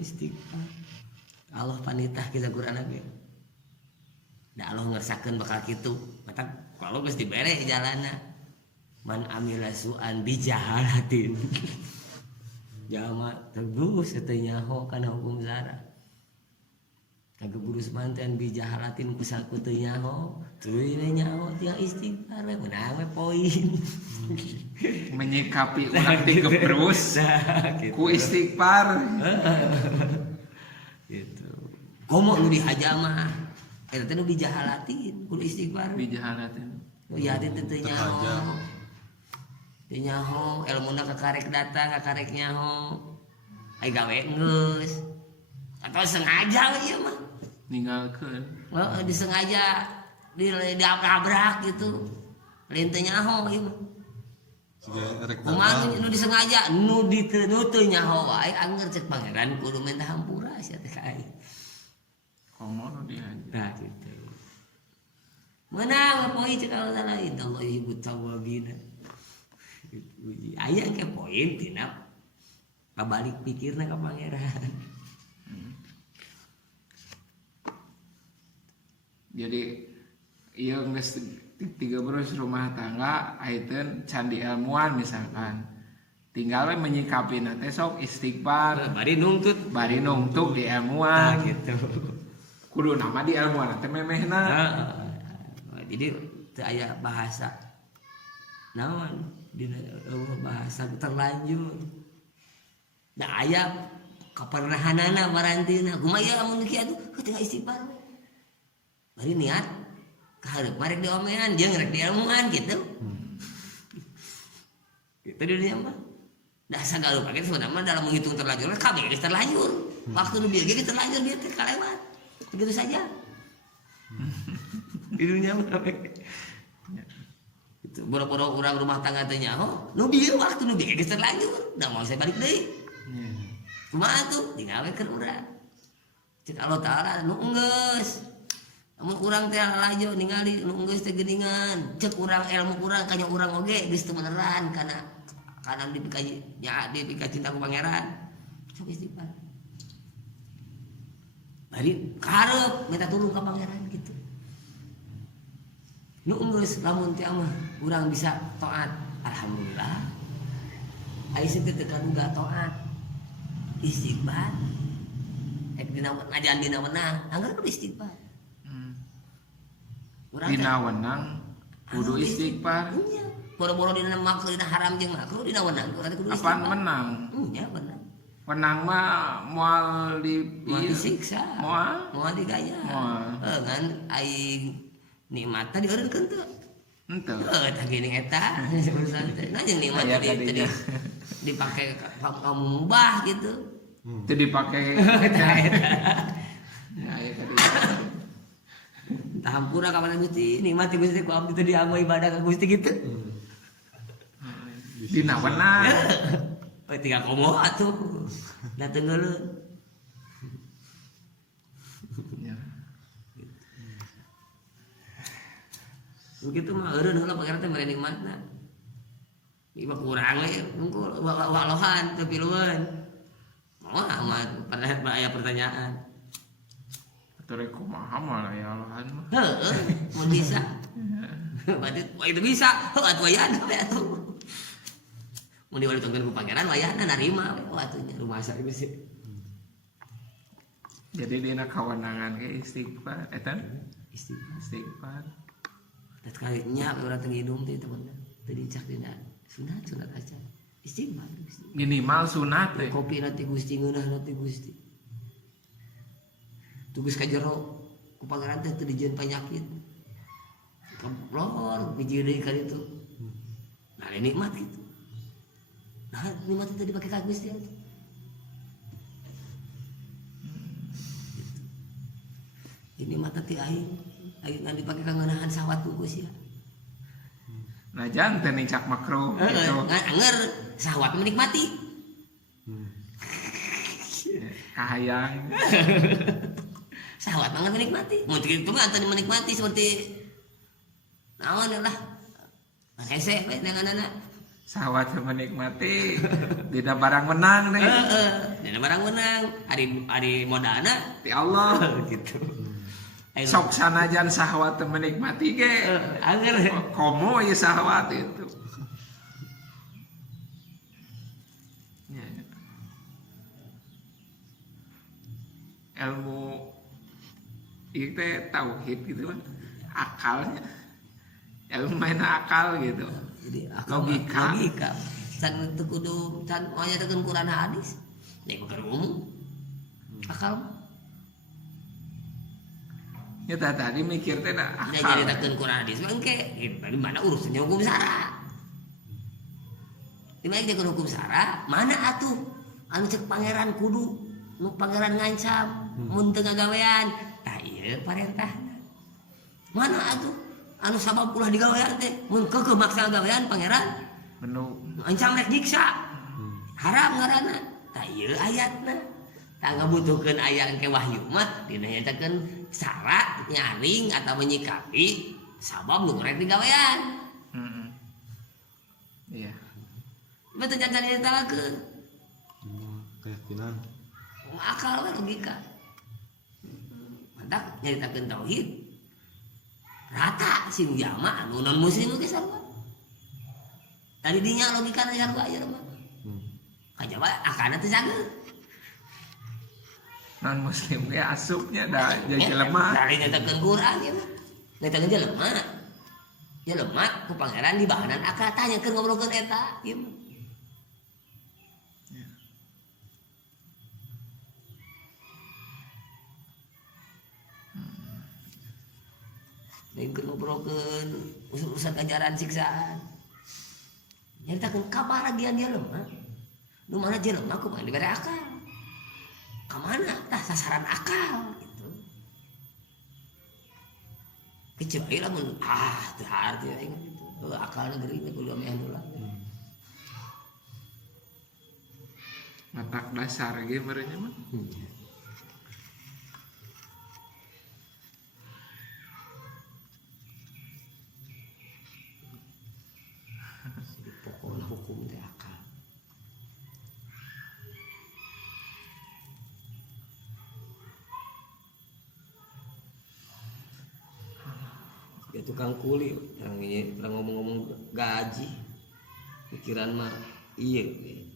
istighfar. Allah panitah kita Quran ge. Da Allah ngersakeun bakal kitu. Mata kalau geus dibere jalanna. Man amila su'an bijahalatin. Jama tegus teu nyaho kana hukum zara. Kageburus manten bijahalatin kusaku teu nyaho. Tuluy nyaho tiang istighfar we menang we poin. Menyikapi urang digebrus ku istighfar. Gitu. Komo nu dihajamah. Eta teh nu bijahalatin kudu istighfar. Bijahalatin. Ya teh teu nyaho. Teu nyaho elmuna kakarek datang kakarek nyaho. Ai gawe geus. Atau sengaja we ieu mah. Ninggalkeun. Heeh, disengaja diabrak gitu. Lain teu nyaho ieu mah. Kumaha nu disengaja nu teu nyaho wae anger cek pangeran kudu minta hampura sia teh ka aing. Komo nu dihaja. Nah gitu. Menang poin cek Allah taala innallaha yuhibbut tawwabin. Aya ke poin tina kabalik pikirna ka pangeran. Jadi ieu geus 13 rumah tangga ayeuna candi ilmuwan misalkan. Tinggal we menyikapina teh sok istighfar, Bari nungtut di ilmuwan. gitu. Kudu nama di ilmuwan teh memehna. Jadi teu aya bahasa naon dina bahasa terlanjur. Da aya kapernahanana parantina. Kumaha mun kieu atuh teu istighfar. Bari niat kaharep marek diomean jeung rek diilmuan gitu. Itu dunia mah. Da sagala pake sebenarnya dalam menghitung terlanjur kabeh geus terlanjur. Waktu nu bieu ge terlanjur bieu teh kalewat. Begitu saja. Di dunia mah kabeh. Itu boro-boro urang rumah tangga teh nyaho, nu bieu waktu nu bieu geus terlanjur. Da mau saya balik deui. Kumaha tuh? Tinggal we keur urang. Cek Allah taala nu geus. Mun urang teh lajo ningali nu geus teh geuningan, cek urang ilmu urang kanya urang oge geus teu beneran kana dipikaji ya dipikaji cinta ku pangeran. Sok istighfar. Bari karep minta tulung ka pangeran gitu. Nu geus lamun teh mah urang bisa taat, alhamdulillah. Ai teh teu kaduga taat. Istighfar. Dina ngajan dina menang, anggar kudu istighfar. Dina wenang kudu istighfar. Iya. Boro-boro dina makruh dina haram jeung makruh dina wenang kudu istighfar. Apaan menang? Iya benar. Wenang mah moal disiksa. Moal digaya. Ngan aing nikmatna dieureunkeun teu? Henteu. Tah geuning eta urusan teh. Nah jeung nikmat tadi dipake ka mubah gitu. Teu dipake. Ya eta tadi. Tahampura ka mana Gusti nikmati Gusti ku abdi teh dianggo ibadah ka Gusti gitu. Dina wenang. Tinggal komo atuh. Dateng geuleuh. Ya. Begitu mah eureun heula pangeran teh mere nikmatna. Ieu kurang we engko walohan teu pilueun. Moal amat pernah aya pertanyaan. Atuh kumaha mah ya Allahan mah. Heeh, mun bisa. Berarti itu bisa. Atuh wayahna we atuh. Mun diwalitongkeun ku pangeran wayahna narima we atuhnya rumasa ieu sih. Jadi dina kawenangan ge istighfar eta istighfar. Dat kalinya urang teu ngidung teh teman. Teu dicak dina sunat aja. Istighfar Gusti. Minimal sunat teh. Kopi nanti Gusti ngeunah nanti Gusti. Tugas ka jero ku pangeran teh teu dijieun penyakit. Keblor biji deui ka ditu. Nah, nikmat gitu. Nah, nikmat itu dipake ka Gusti atuh. Ini mata ti aing ngan dipake ka ngeunahan sawat ku Gusti. Najan teh nicak makruh gitu. Anger sawat menikmati. Kahayang. Sahwat banget menikmati. Mungkin itu mah antara menikmati seperti naon lah. Hese we dengan anak. Sahwat menikmati tidak barang menang nih. Dina barang menang, ari modana Ti Allah. gitu. Sok sanajan sahwat menikmati ge. Anger. Komo ya sahwat itu. Ya, ya. Ilmu itu tauhid gitu kan. Akalnya. Ilmu main akal gitu. Jadi Logika. Can teu kudu can monya teukeun Quran hadis. Nek bukan umum. Akal. Ya tadi mikir teh da Nek akal. nyaritakeun Quran hadis mah engke di mana urusannya hukum syara. Di mana dia hukum syara, mana atuh anu cek pangeran kudu nu pangeran ngancam mun teu ngagawean. Tah ieu parentahna. Mana atuh anu sabab ulah digawean teh mun keukeuh maksa gawean pangeran Menu ancam rek nyiksa haram ngaranna tah ieu ayatna tah ngabutuhkeun aya engke wahyu mah dina nyatakeun cara nyaring atau menyikapi sabab nu rek digawean. Iya. Betul jangan ditalakeun Keyakinan. akal we logika. Mantap nyaritakeun tauhid rata sing jama anu non muslim ge sarua. Tadi dinya logika na sarua aya mah. Kajaba akana teu sageur. Non muslim ge asupnya da jadi jelema. Dari nyatakeun Quran ieu mah. Nyatakeun jelema. Jelema ku pangeran di bahanan akal tanya keur ngobrolkeun eta ieu mah. Lain ngobrolkeun urusan ajaran siksaan. Nyaritakeun kabaragian dia lemah. Nu mana jelema kumaha dibere akal. Ka mana tah sasaran akal gitu. Kecuali lamun teu arti aing gitu. Akalna geuring kudu ame heula. Matak dasar ge merenya mah. Pokokna hukum teh akal. Ya tukang kuli orang ngomong-ngomong gaji pikiran mah iya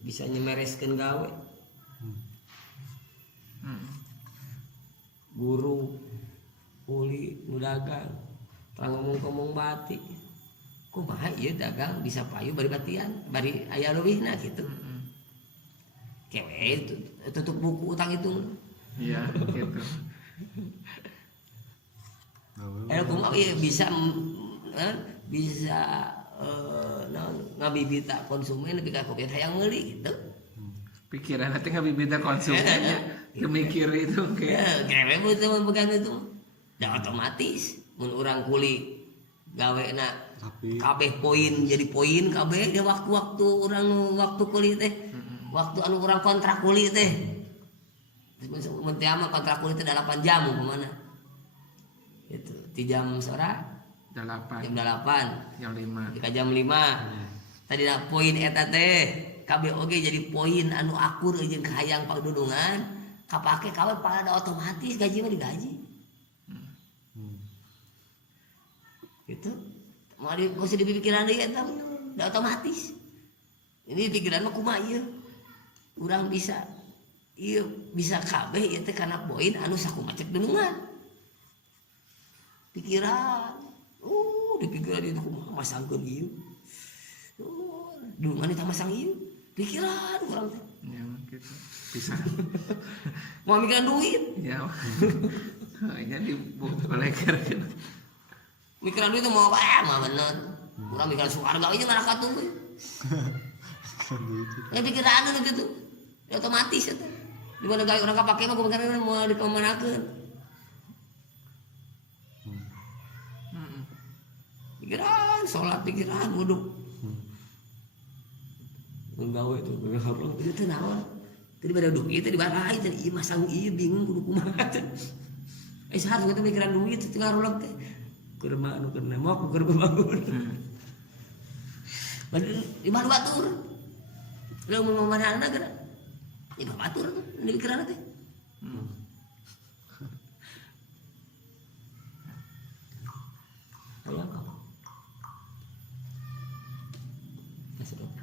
bisa nyemereskeun gawe. Guru kuli nu dagang orang ngomong-ngomong batik kumaha ieu dagang bisa payu bari batian bari aya leuwihna gitu. Kewe tutup buku utang itu. Iya, gitu. Kumaha ieu bisa ngabibita konsumen nepi ka kopian hayang meuli gitu. Pikiran nanti nggak bibita konsumennya, mikir itu kayak. Kewe betul mempegang itu. Dan otomatis mun urang kuli gawena kabeh poin jadi poin kabeh dia waktu-waktu orang waktu kulit teh waktu anu orang kontrak kulit teh mun teh mah kontrak kulit teh 8 jam kemana itu di jam sora 8 jam 8 jam 5 di jam 5 tadi na poin eta teh kabeh oge jadi poin anu akur jeung kahayang pagdudungan kapake kabeh pada otomatis gaji mah digaji gitu. Mau di pikiran dia eta udah otomatis. Ini pikiran mah kumaha ieu. Urang bisa ieu bisa kabeh ieu teh kana poin anu sakumaha cek denungan. Pikiran. Di pikiran itu kumaha masangkeun ieu. Denungan eta masang ieu. Pikiran urang teh. Ya gitu. Bisa. Mau mikiran duit. Ya. Hanya diboleker gitu. Mikiran duit itu mau apa? Mah bener. Urang mikiran surga aja malah katung we. Ya pikiran anu gitu. Ya otomatis eta. Di mana gawe urang kapake mah kumaha mau dikomanakeun. Pikiran salat pikiran wudhu. Mun gawe tuh urang itu teh naon? Tadi pada duit tadi barai tadi ieu masang ieu bingung kudu kumaha teh. Sahar kita pikiran duit tinggal rulek teh. Kurma anu kena mau aku kurma bangun. Di mana batur? Lu mau mana geura? Ya batur tuh, ini pikiran teh. Ayo apa? Kasih dong.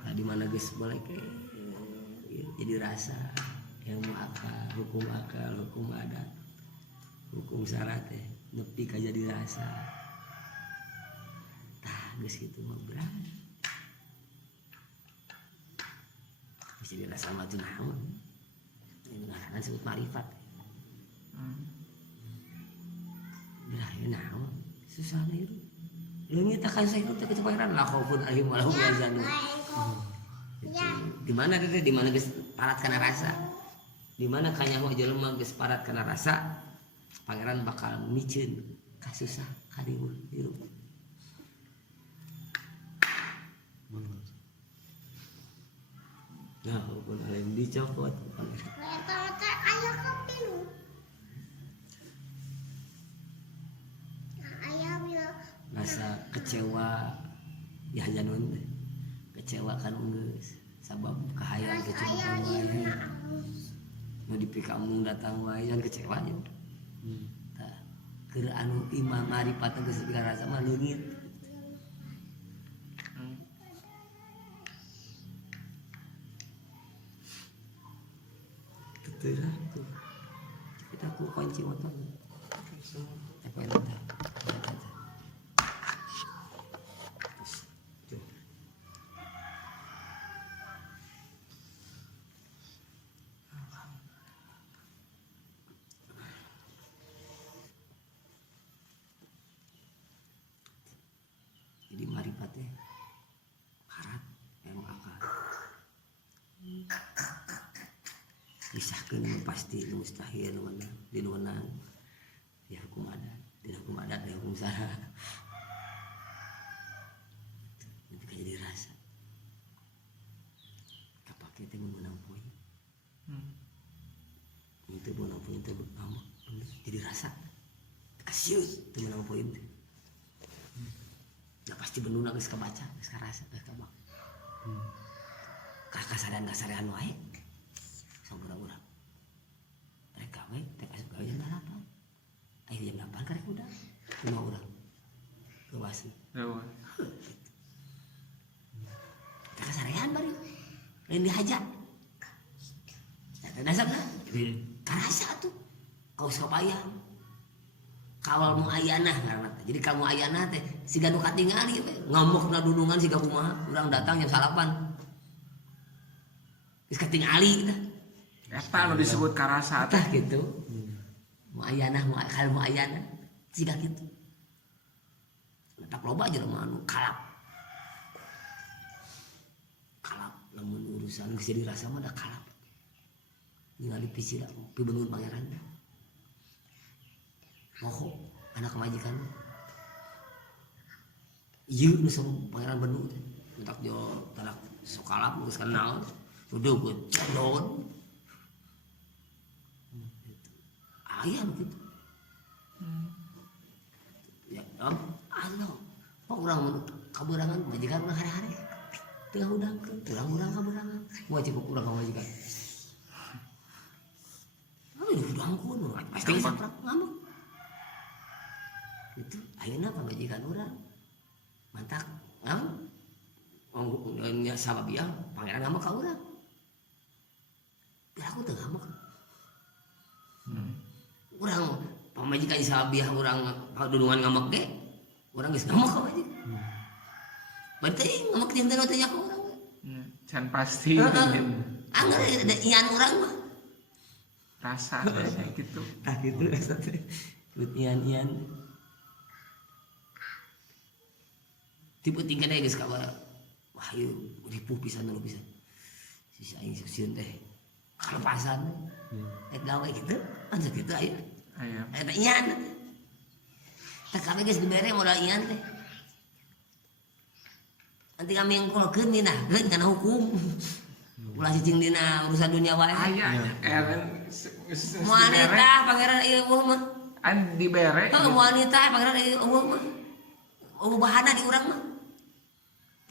Nah, di mana guys boleh kayak jadi rasa yang hukum akal, hukum adat, hukum syarat ya, nepi ka jadi rasa. Geus gitu mah berat. Bisa dirasa mah teu naon. Ini ngaranna disebut marifat. Belah ya naon? Susah niru. Leungit akan saya teh kecepatan la khaufun alaihim wa lahum yahzanun. Di mana teh di mana geus parat kana rasa. Di mana kanyaho jelema geus parat kana rasa, pangeran bakal miceun ka susah ka niru. Nah, walaupun ada yang dicopot, rasa kecewa ya janun kecewa kan geus sabab kahayang kecewa wae nu dipikamun datang wae jangan kecewa nya tah keur anu imam marifat geus pikan rasa mah leungit. Betul tuh. Kita ku kunci motor. Apa yang ada? Jadi marifatnya karat memang akal. Disahkeun pasti mustahil dinuwenang ya hukum adat ya hukum syara itu kayak dirasa kapake teh menang poin itu menang poin teh ngambek jadi rasa asius teh menang poin teh ya pasti benuna geus kabaca geus karasa geus kabak kasarean wae urang mereka we teh asup gawe jam 8 ayo jam 8 karek udah cuma urang kewasi kita kasarean bari lain dihaja eta dasarna karasa tuh kaos kapayang kawal mu ayana ngaranna jadi kamu ayana teh siga nu katingali we ngomokna dudungan siga kumaha urang datang jam 8 geus katingali kita eta nu disebut karasa teh gitu. Muayana kalau muayana siga gitu. Tak loba aja mah anu kalap. Kalap lamun urusan geus dirasa mah da kalap. Ningali pisira pibeungun pangeran. Moho anak majikan. Ieu nu sama pangeran Benu teh. Entak jo tadak sokalap geus kan naon. Udah cendon. Ayam gitu. Ya, Allah. Pak urang kaberangan majikan urang hari-hari. Tengah udangkeun, urang kaberangan. Wajib urang ka majikan. Aduh, udangkeun, pasti saprak ngamuk. Itu ayeuna pamajikan urang. Mantak ngamuk. Wong nya sababiah pangeran ngamuk ka urang. Aku teu ngamuk. Urang pamajikan sabiah urang padudungan ngamak ge urang geus ngamak ka majikan berarti ngamak teh teh nya ka urang can pasti anggar ada ian urang mah rasa kayak gitu gitu rasa teh ian tipe tingkat geus ka wah ieu ripuh pisan nu pisan sisa aing sieun teh kalepasan gawe gitu anjir gitu ayo eta ian teh kabeh geus dibere modal ian teh ante ketika mengkolkeun minahkeun kana hukum ulah cicing dina urusan dunia wae aya eren wanita pangeran ieu mah an dibere wanita pangeran ieu mah bahana di urang mah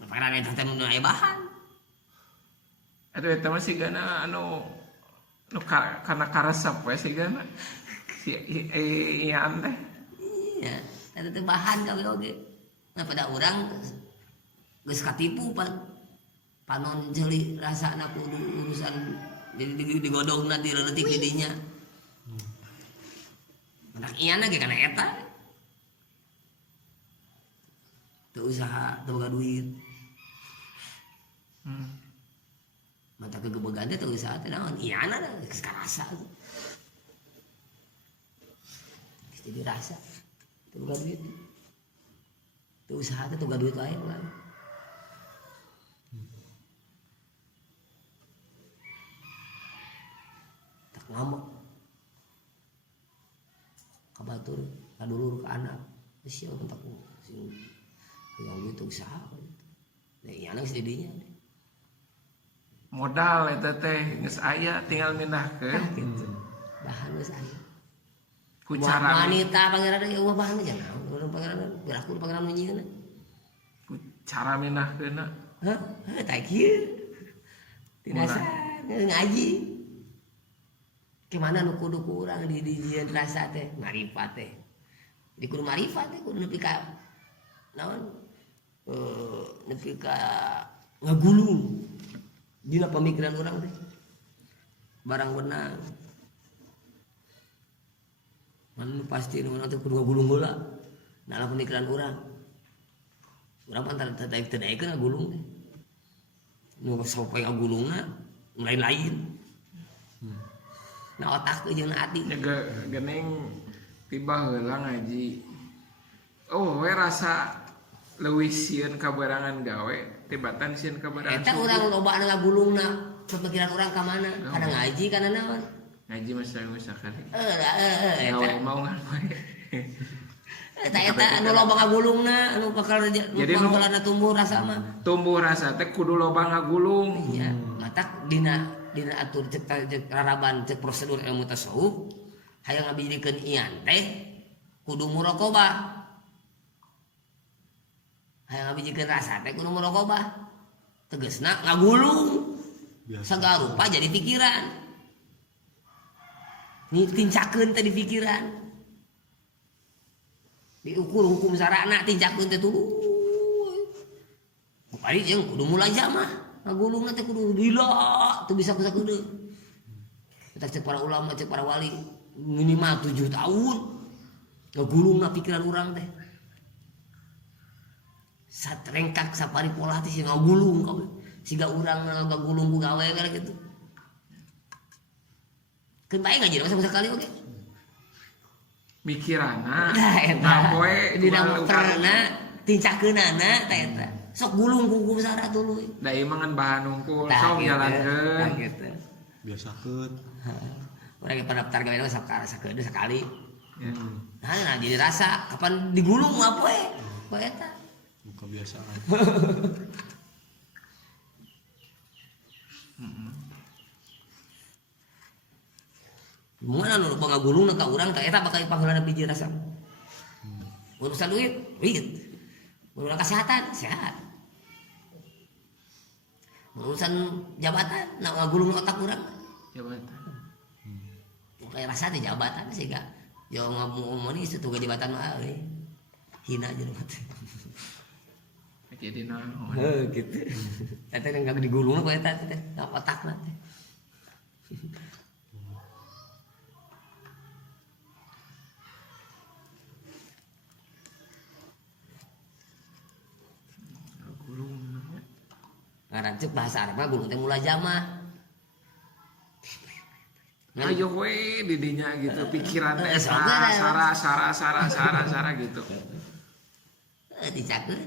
pangeran eta teh mun aya bahan eta mah sigana anu karena karesep we sigana si ian teh iya eta teh bahan gawe oge nah pada urang geus katipu panon jeli rasana kudu urusan jadi digodongna di leutik di dinya anak iana ge kana eta teu usaha teu boga duit mata kegebegan teh teu usaha teh naon iana geus karasa geus jadi rasa teu boga duit teu usaha teh teu boga duit wae ngamuk kabatur kadulur ke anak sia bentak sing yang gitu usaha nah iya anak jadinya modal eta teh geus aya tinggal mindahkeun gitu bahan geus aya ku cara wanita pangeran ieu bahan aja naon pangeran beraku pangeran nyieun ku cara mindahkeunna heh tah kieu tinasa ngaji gimana nu kudu kurang di dijieun rasa teh marifat teh di kudu marifat teh kudu nepi ka naon nepi ka ngagulung dina pemikiran urang teh barang benang manu pasti nu teh kudu ngagulung heula dalam pemikiran urang pantar tadaikeun ngagulung teh nu sampai ngagulungna lain-lain nah otak ke jeung hati geneng tiba heula ngaji we rasa leuwih sieun kabarangan gawe tibatan sieun kabarangan eta urang loba anu ngagulungna pemikiran urang ka mana kana ngaji kana naon ngaji mah sakali eta mau ngawe eta anu loba ngagulungna anu bakal jadi nu tumbuh rasa mah tumbuh rasa teh kudu loba ngagulung iya matak dina atur cek raraban cek prosedur ilmu tasawuf hayang ngabijikeun ian teh kudu muraqabah hayang ngabijikeun rasa teh kudu muraqabah tegasna ngagulung sagarupa jadi pikiran ni tincakeun teh di pikiran diukur hukum syara'na tincakeun teh tuluy bari jeung kudu mulajamah ngagulungna teh kudu lila teu bisa kusakudeung kita cek para ulama cek para wali minimal 7 tahun ngagulungna pikiran urang teh satrengkak sapari pola teh ngagulung kabeh siga urang ngagulung ku gawe kana kitu keun bae ngaji masa sekali oge mikiranna nah poe dina perna tincakeunana teh eta sok gulung kuku sara tuluy da ieu mah bahan hungkul sok jalankeun gitu biasakeun urang ge pendaftar gawe sok sakeun sekali nah jadi rasa kapan digulung mah poe eta bukan kebiasaan mana nu pangagulung ka urang teh eta bakal pangheulana biji rasa urusan duit urusan kesehatan sehat urusan jabatan nak ngagulung otak urang jabatan kayak rasa teh jabatan sehingga yo ngomong ini itu jabatan mah hina aja mah jadi naon gitu eta enggak digulung kok eta teh otakna teh ngarancep bahasa Arab mah gulung teh mulajamah. Ayo we didinya gitu pikiran teh sara gitu. Dicakeun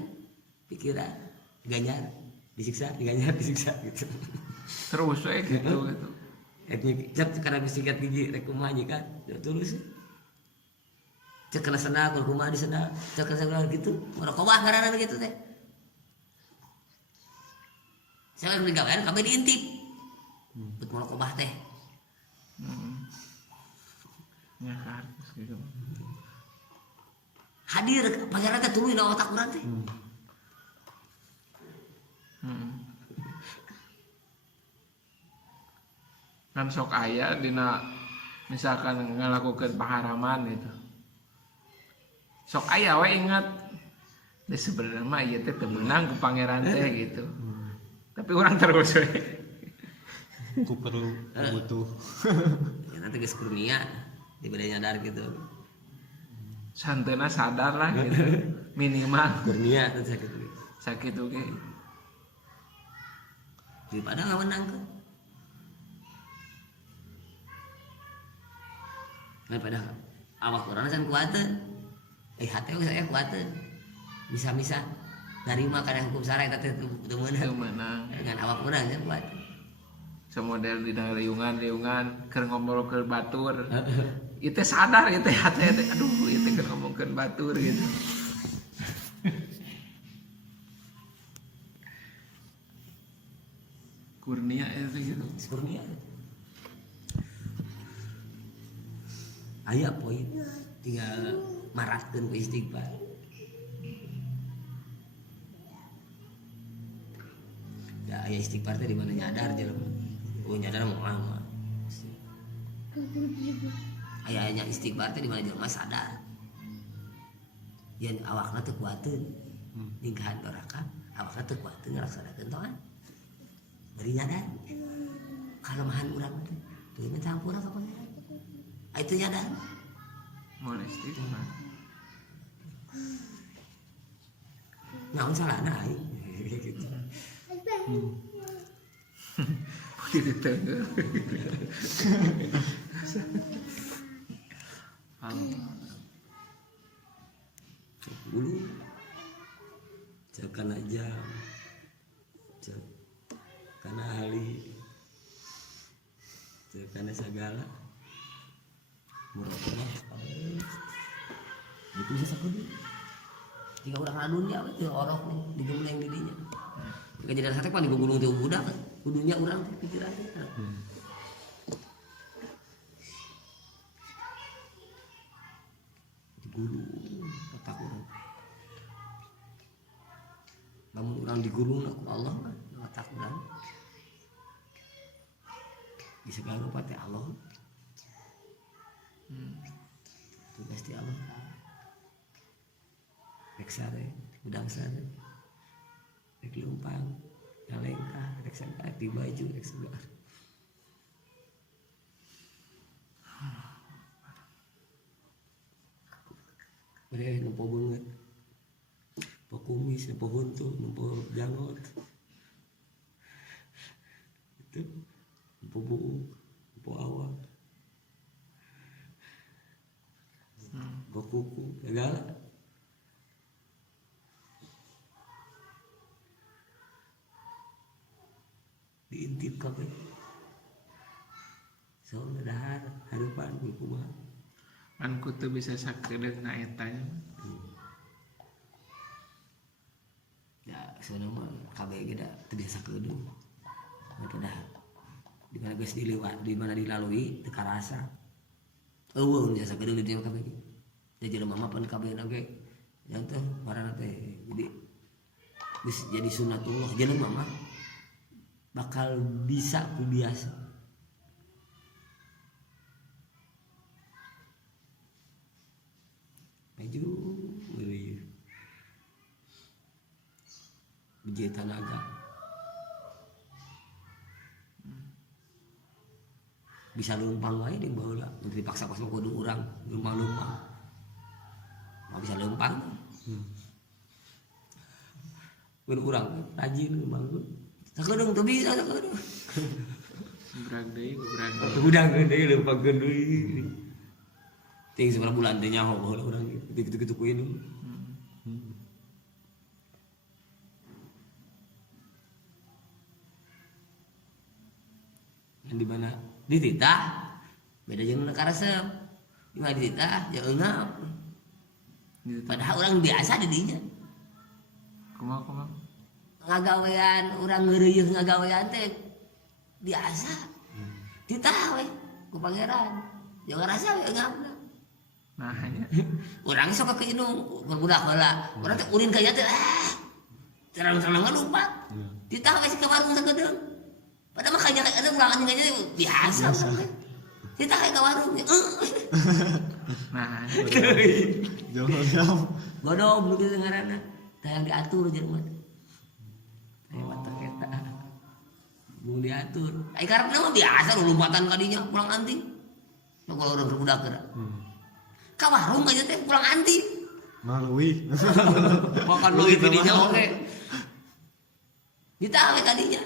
pikiran ganjar disiksa gitu. Terus we gitu. Cek karena bisikat gigi rek kumaha nya kan. Terus cek kana senang kumaha di senang. Cek kana gitu. Merokobah ngaranna gitu teh. saya beli gawean kabeh diintip bet molokobah teh nya harus gitu hadir pangeran teh tuluy na otak urang teh kan sok aya dina misalkan ngelakukan paharaman gitu sok aya we ingat deh sebenarnya mah ieu teh teu meunang ku pangeran teh gitu tapi orang terus we Ku perlu butuh. ya nanti geus kurnia dibeda nyadar gitu santena sadar lah gitu minimal kurnia teh sakit sakit oge daripada ngawenangkeun daripada awak orang can kuateun hati saya kuateun bisa dari makan hukum syara eta teh teu teu meunang meunang dengan awak urang can kuat semodel dina riungan keur ngomongkeun batur ieu teh sadar ieu teh hate teh aduh ieu teh keur ngomongkeun batur gitu kurnia itu gitu kurnia aya poin tinggal maratkeun ku istighfar ya aya istighfar teh di mana nyadar jelema nyadar mah ayahnya istighfar teh di mana jelema sadar yen awakna teu kuateun ninggahan doraka awakna teu kuateun ngalaksanakeun toan bari nyadar kalemahan urang teh teu mencampur ka pangeran itu nyadar mulai istighfar naon salahna ai gitu jadi tengah dulu jangan aja karena ahli karena segala murah itu bisa kudu jika orang adunya itu orok nih di gunung yang didinya kejadian sate pan di gunung teu budak kudunya urang teh pikiran teh di gunung otak urang namun urang di gunung aku Allah mah otak urang di segala rupa teh Allah itu pasti Allah rek sare udang sare rek lumpang ngalengka rek sangka di baju rek segar nempo banget nempo kumis nempo huntu nempo janggot itu nempo buuk nempo awak nempo kuku segala diintip kabeh soalnya dahar harapan kumaha kan kutu bisa sakedeuk na eta ya sebenarnya mah kabeh ge da teu biasa keudung daripada di mana geus diliwat di mana dilalui teu karasa eueuh biasa keudung di dieu kabeh ge da jelema mah pan kabeh ge yang teh marana teh jadi geus jadi sunatullah jelema mah bakal bisa ku biasa maju beri biji tanaga bisa lempang wae di baheula mun dipaksa-paksa kudu urang lumpang mau bisa lempang mun urang rajin lempang sakeudung teu bisa sakeudung gebrag deui udang deui lempangkeun deui ting seberapa bulan teh nyaho baheula urang gitu-gitu kueun di mana dititah beda jeung nu karesep di mana dititah ya eungap padahal orang biasa di dinya kumaha ngagawean urang ngeureuh ngagawean teh biasa ditah we ku pangeran jangan rasa we ngapna nah nya urang sok ke indung budak heula urang teh ulin ka nya teh terang-terang lupa ditah we ka warung sagedeung pada makanya ada urang anjing aja biasa ditah we ka warung nah Jam godom nu kitu ngaranna tayang diatur jeung mah mata eta mau diatur ai karepna mah biasa lulumpatan kadinya pulang anting nu kalau urang budak geura ka warung aja teh pulang anting malui makan leuwih di dinya oge ditawe kadinya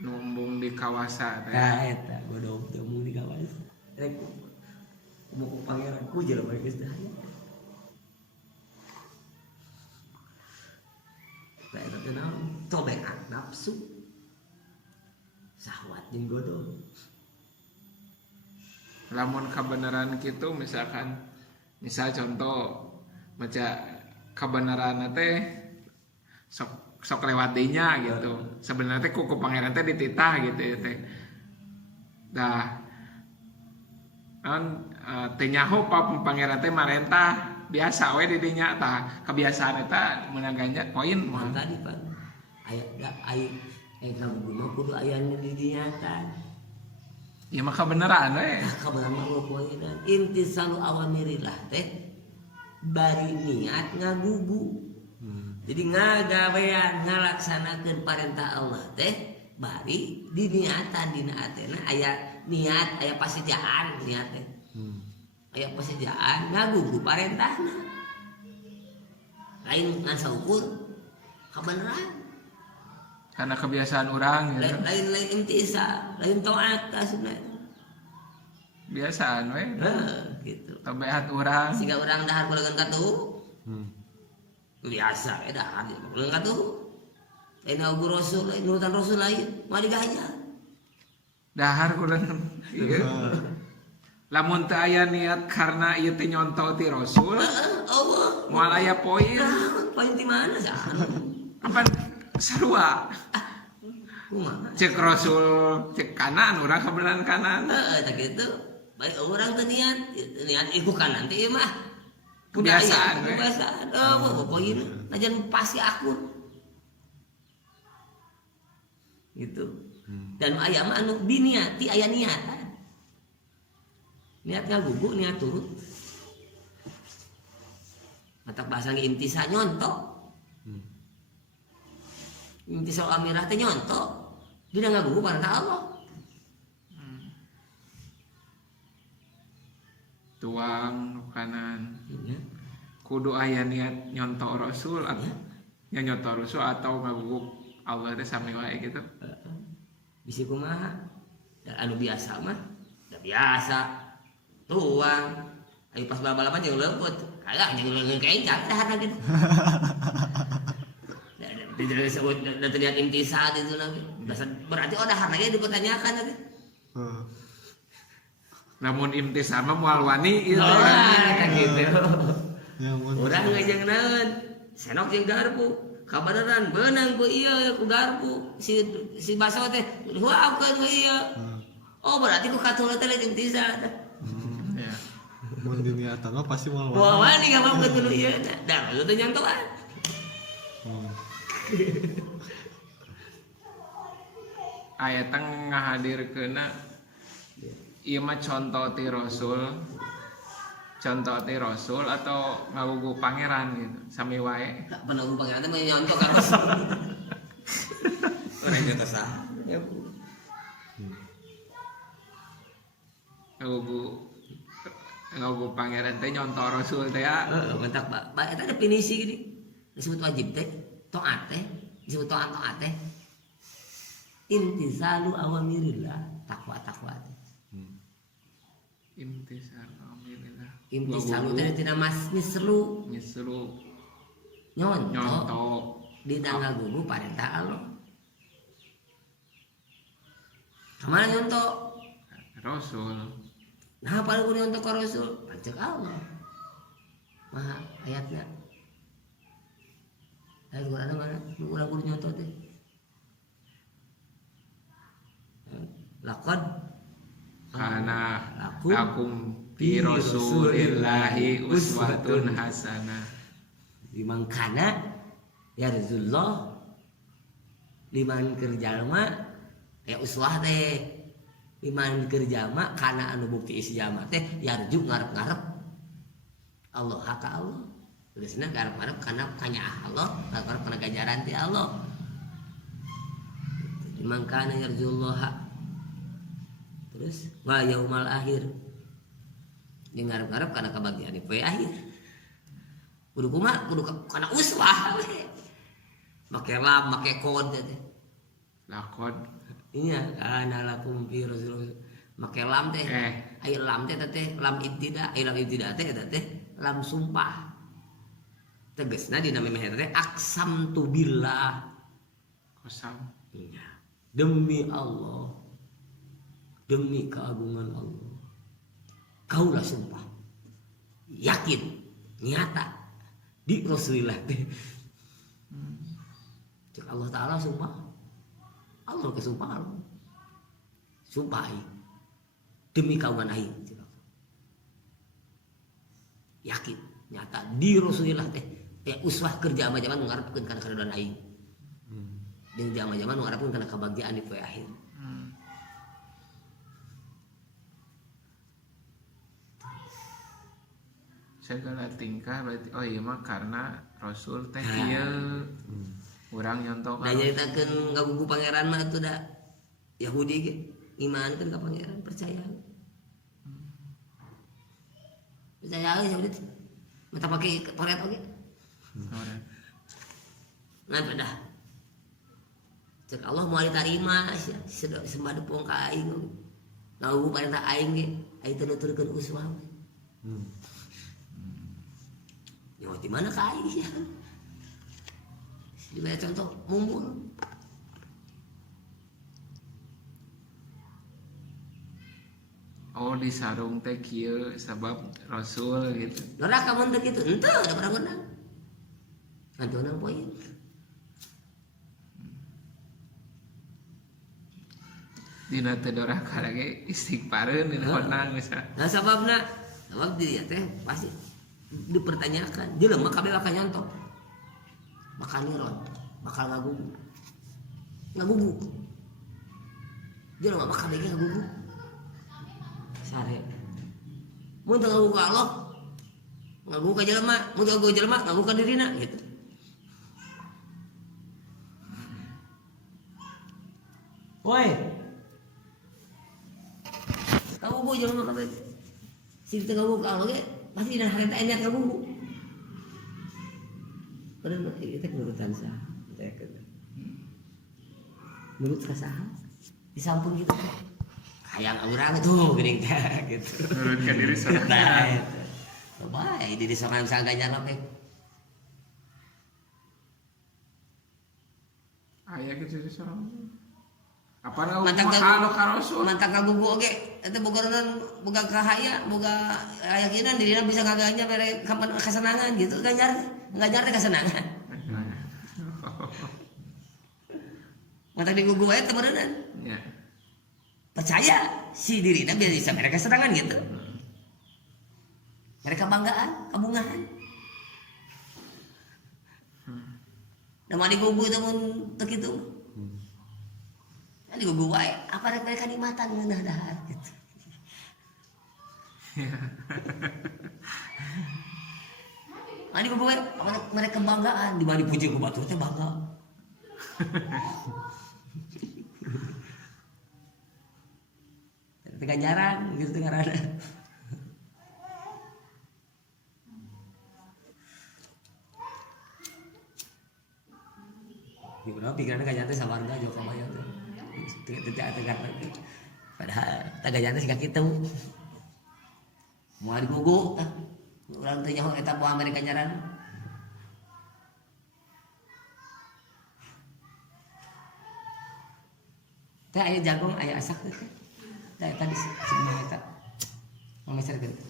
numbung di kawasan teh nah eta godom teh mung di kawasan rek mau pangeran ku jelema geus dahaya tak eta teh naon tobekan nafsu syahwat jeung godom lamun kebenaran gitu misal contoh maca kebenaran teh sok lewat dinya gitu sebenarnya teh ku pangeran teh dititah gitu ya teh dah non teh nyaho pangeran teh marentah biasa we di dinya tah kebiasaan eta meunang ganja poin mah tadi Pak aya da ai kamu mah kudu aya nu di dinya kan ya mah kebenaran we kabeneran mah poinan intisalu awamirillah teh bari niat ngagugu jadi ngagawean ngalaksanakeun parentah Allah teh bari diniatan dina atena aya niat aya pasejaan niat teh aya pasejaan ngagugu parentahna lain ngan saukur kabeneran karena kebiasaan orang gitu lain intisa lain taat kasuna biasaan we gitu tabiat orang siga urang dahar kuleun katuh biasa dahar kuleun katuh lain ugu rasul lain nurutan rasul lain mah digahaya dahar kuleun ieu lamun teu aya niat karena ieu teh nyontoh ti rasul Allah moal aya poin poin di mana sah apa sarua kumaha cek rasul cek kanan urang kebenaran kanan tak gitu baik orang teu niat iku kanan teh ieu mah kebiasaan we kebiasaan poin najan pasti akur gitu dan aya mah anu biniati aya niatan niat ngagugu niat turut mata bahasa intisa nyontok intisa amirah teh nyontok dina ngagugu parentah Allah tuang kanan kudu aya niat nyontok rasul atau nyontok rasul atau ngaguguk Allah teh sami wae gitu bisi kumaha dan anu biasa mah da biasa tuang ayo pas balapan jeung leupeut kalah jeung leungeun kae dahar gitu tidak disebut dan terlihat intisad itu lagi berarti dahar lagi dipertanyakan tadi namun imtisar mah moal wani ieu kan gitu yang urang ngajeng naon senok jeung garpu kabeneran beunang ku ieu ku garpu si baso teh huakeun ku ieu oh berarti ku katulah teh lain intisad ya mun diniatan mah pasti mau wah wani ka mah kudu ieu da itu teh nyontokan aya teh ngahadirkeunna ieu mah contoh ti rasul atau ngagugu pangeran gitu sami wae penunggu pangeran teh mah nyontok ka urang teh sah ngagugu pangeran teh nyontoh rasul teh ya mantap Pak eta definisi gini disebut wajib teh taat teh disebut taat teh intisalu awamirillah takwa teh imtisar alhamdulillah intisalu teh tina mas nyeselu nyontok dina ngagugu parentah Allah kamana nyontok rasul nah paling kudu nyontok ka rasul pancek Allah maha ayatna Ayat Quran mana? Urang kudu nyontot teh. Laqad Kana lakum lakum fi rasulillahi uswatun hasanah. liman kana yarjullah liman kerjalma ya uswah teh liman kerjama kana anu bukti isjama teh yarju ngarep-ngarep Allah haka Allah tulisna ngarep-ngarep kana kanya Allah ngarep kana ganjaran ti Allah liman kana yarjullah terus wa yaumal akhir di ngarep-ngarep kana kebahagiaan di poe akhir kudu kumaha kudu kana uswah make lam make kode teh Lakon iya kana lakum fi rasul make lam teh aya lam teh lam ibtida lam ibtida teh eta teh lam sumpah tegasna dina memeh teh aqsam tu billah kosam. iya demi Allah demi keagungan Allah kaulah sumpah yakin nyata di Rasulullah teh cek Allah Ta'ala sumpah Allah kesumpah sumpah demi kawan aing yakin nyata di Rasulullah teh uswah kerja ama zaman ngarepkeun kana karidon aing jeung zaman-zaman ngarepkeun kana kebahagiaan di poe akhir segala tingkah berarti oh iya mah karena Rasul teh ieu urang nyontok da nyaritakeun ngagugu pangeran mah atuh da Yahudi ge imankeun ka pangeran percaya Yahudi mata pake Taurat oge ngapa dah cek Allah moal ditarima sembah depong ka aing ngagugu parentah aing ge aing teu nuturkeun uswah nyawa di mana ka aing ya dibaya contoh mumpul oh di sarung teh kieu sabab Rasul gitu neraka mun teu kitu henteu da barang menang atuh nang poin dina teu doraka lagi istighfareun dina honang misal nah sabab dia teh pasti dipertanyakan jelema kabeh bakal nyontok bakal niron bakal ngagugu jelema bakal lagi ngagugu sare mun teu ngagugu ka Allah ngagugu ka jelema mun teu ngagugu jelema ngagugu ka dirina gitu woi ngagugu jelema kabeh sing teu ngagugu ka Allah ge pasti dina harita niat ngagugu padahal itu nurutan sah menurut kasaha disampun gitu hayang urang tuh geuning teh gitu nurutkeun diri nah sadaya eta bae di sorangan misalkan ganjar mah aya kitu di sareng apa na mantang mahal ka Rasul mantang ngagugu oge eta boga kahaya boga keyakinan dirina bisa ngaganya mere kapan kesenangan gitu ganjar teh kesenangan mantang digugu wae teh beuneunan ya percaya si dirina bisa mere kesenangan gitu mereka banggaan kabungahan nama digugu itu mun teu kitu di gugu wae apa mereka nikmatan ngeunah dahar gitu. Ani gugu wae apa mereka banggaan di mana dipuji ku batur teh bangga. Teu ganjaran gitu teh ngaranna. Di urang pikiranna ganjaran teh sawarga jauh ka bayar teh. Tegar padahal tagajan teh siga kitu moal digugu tah urang teh nyaho eta buah Amerika ganjaran teh aya jagung aya asak teh teh eta di simah eta ngameserkeun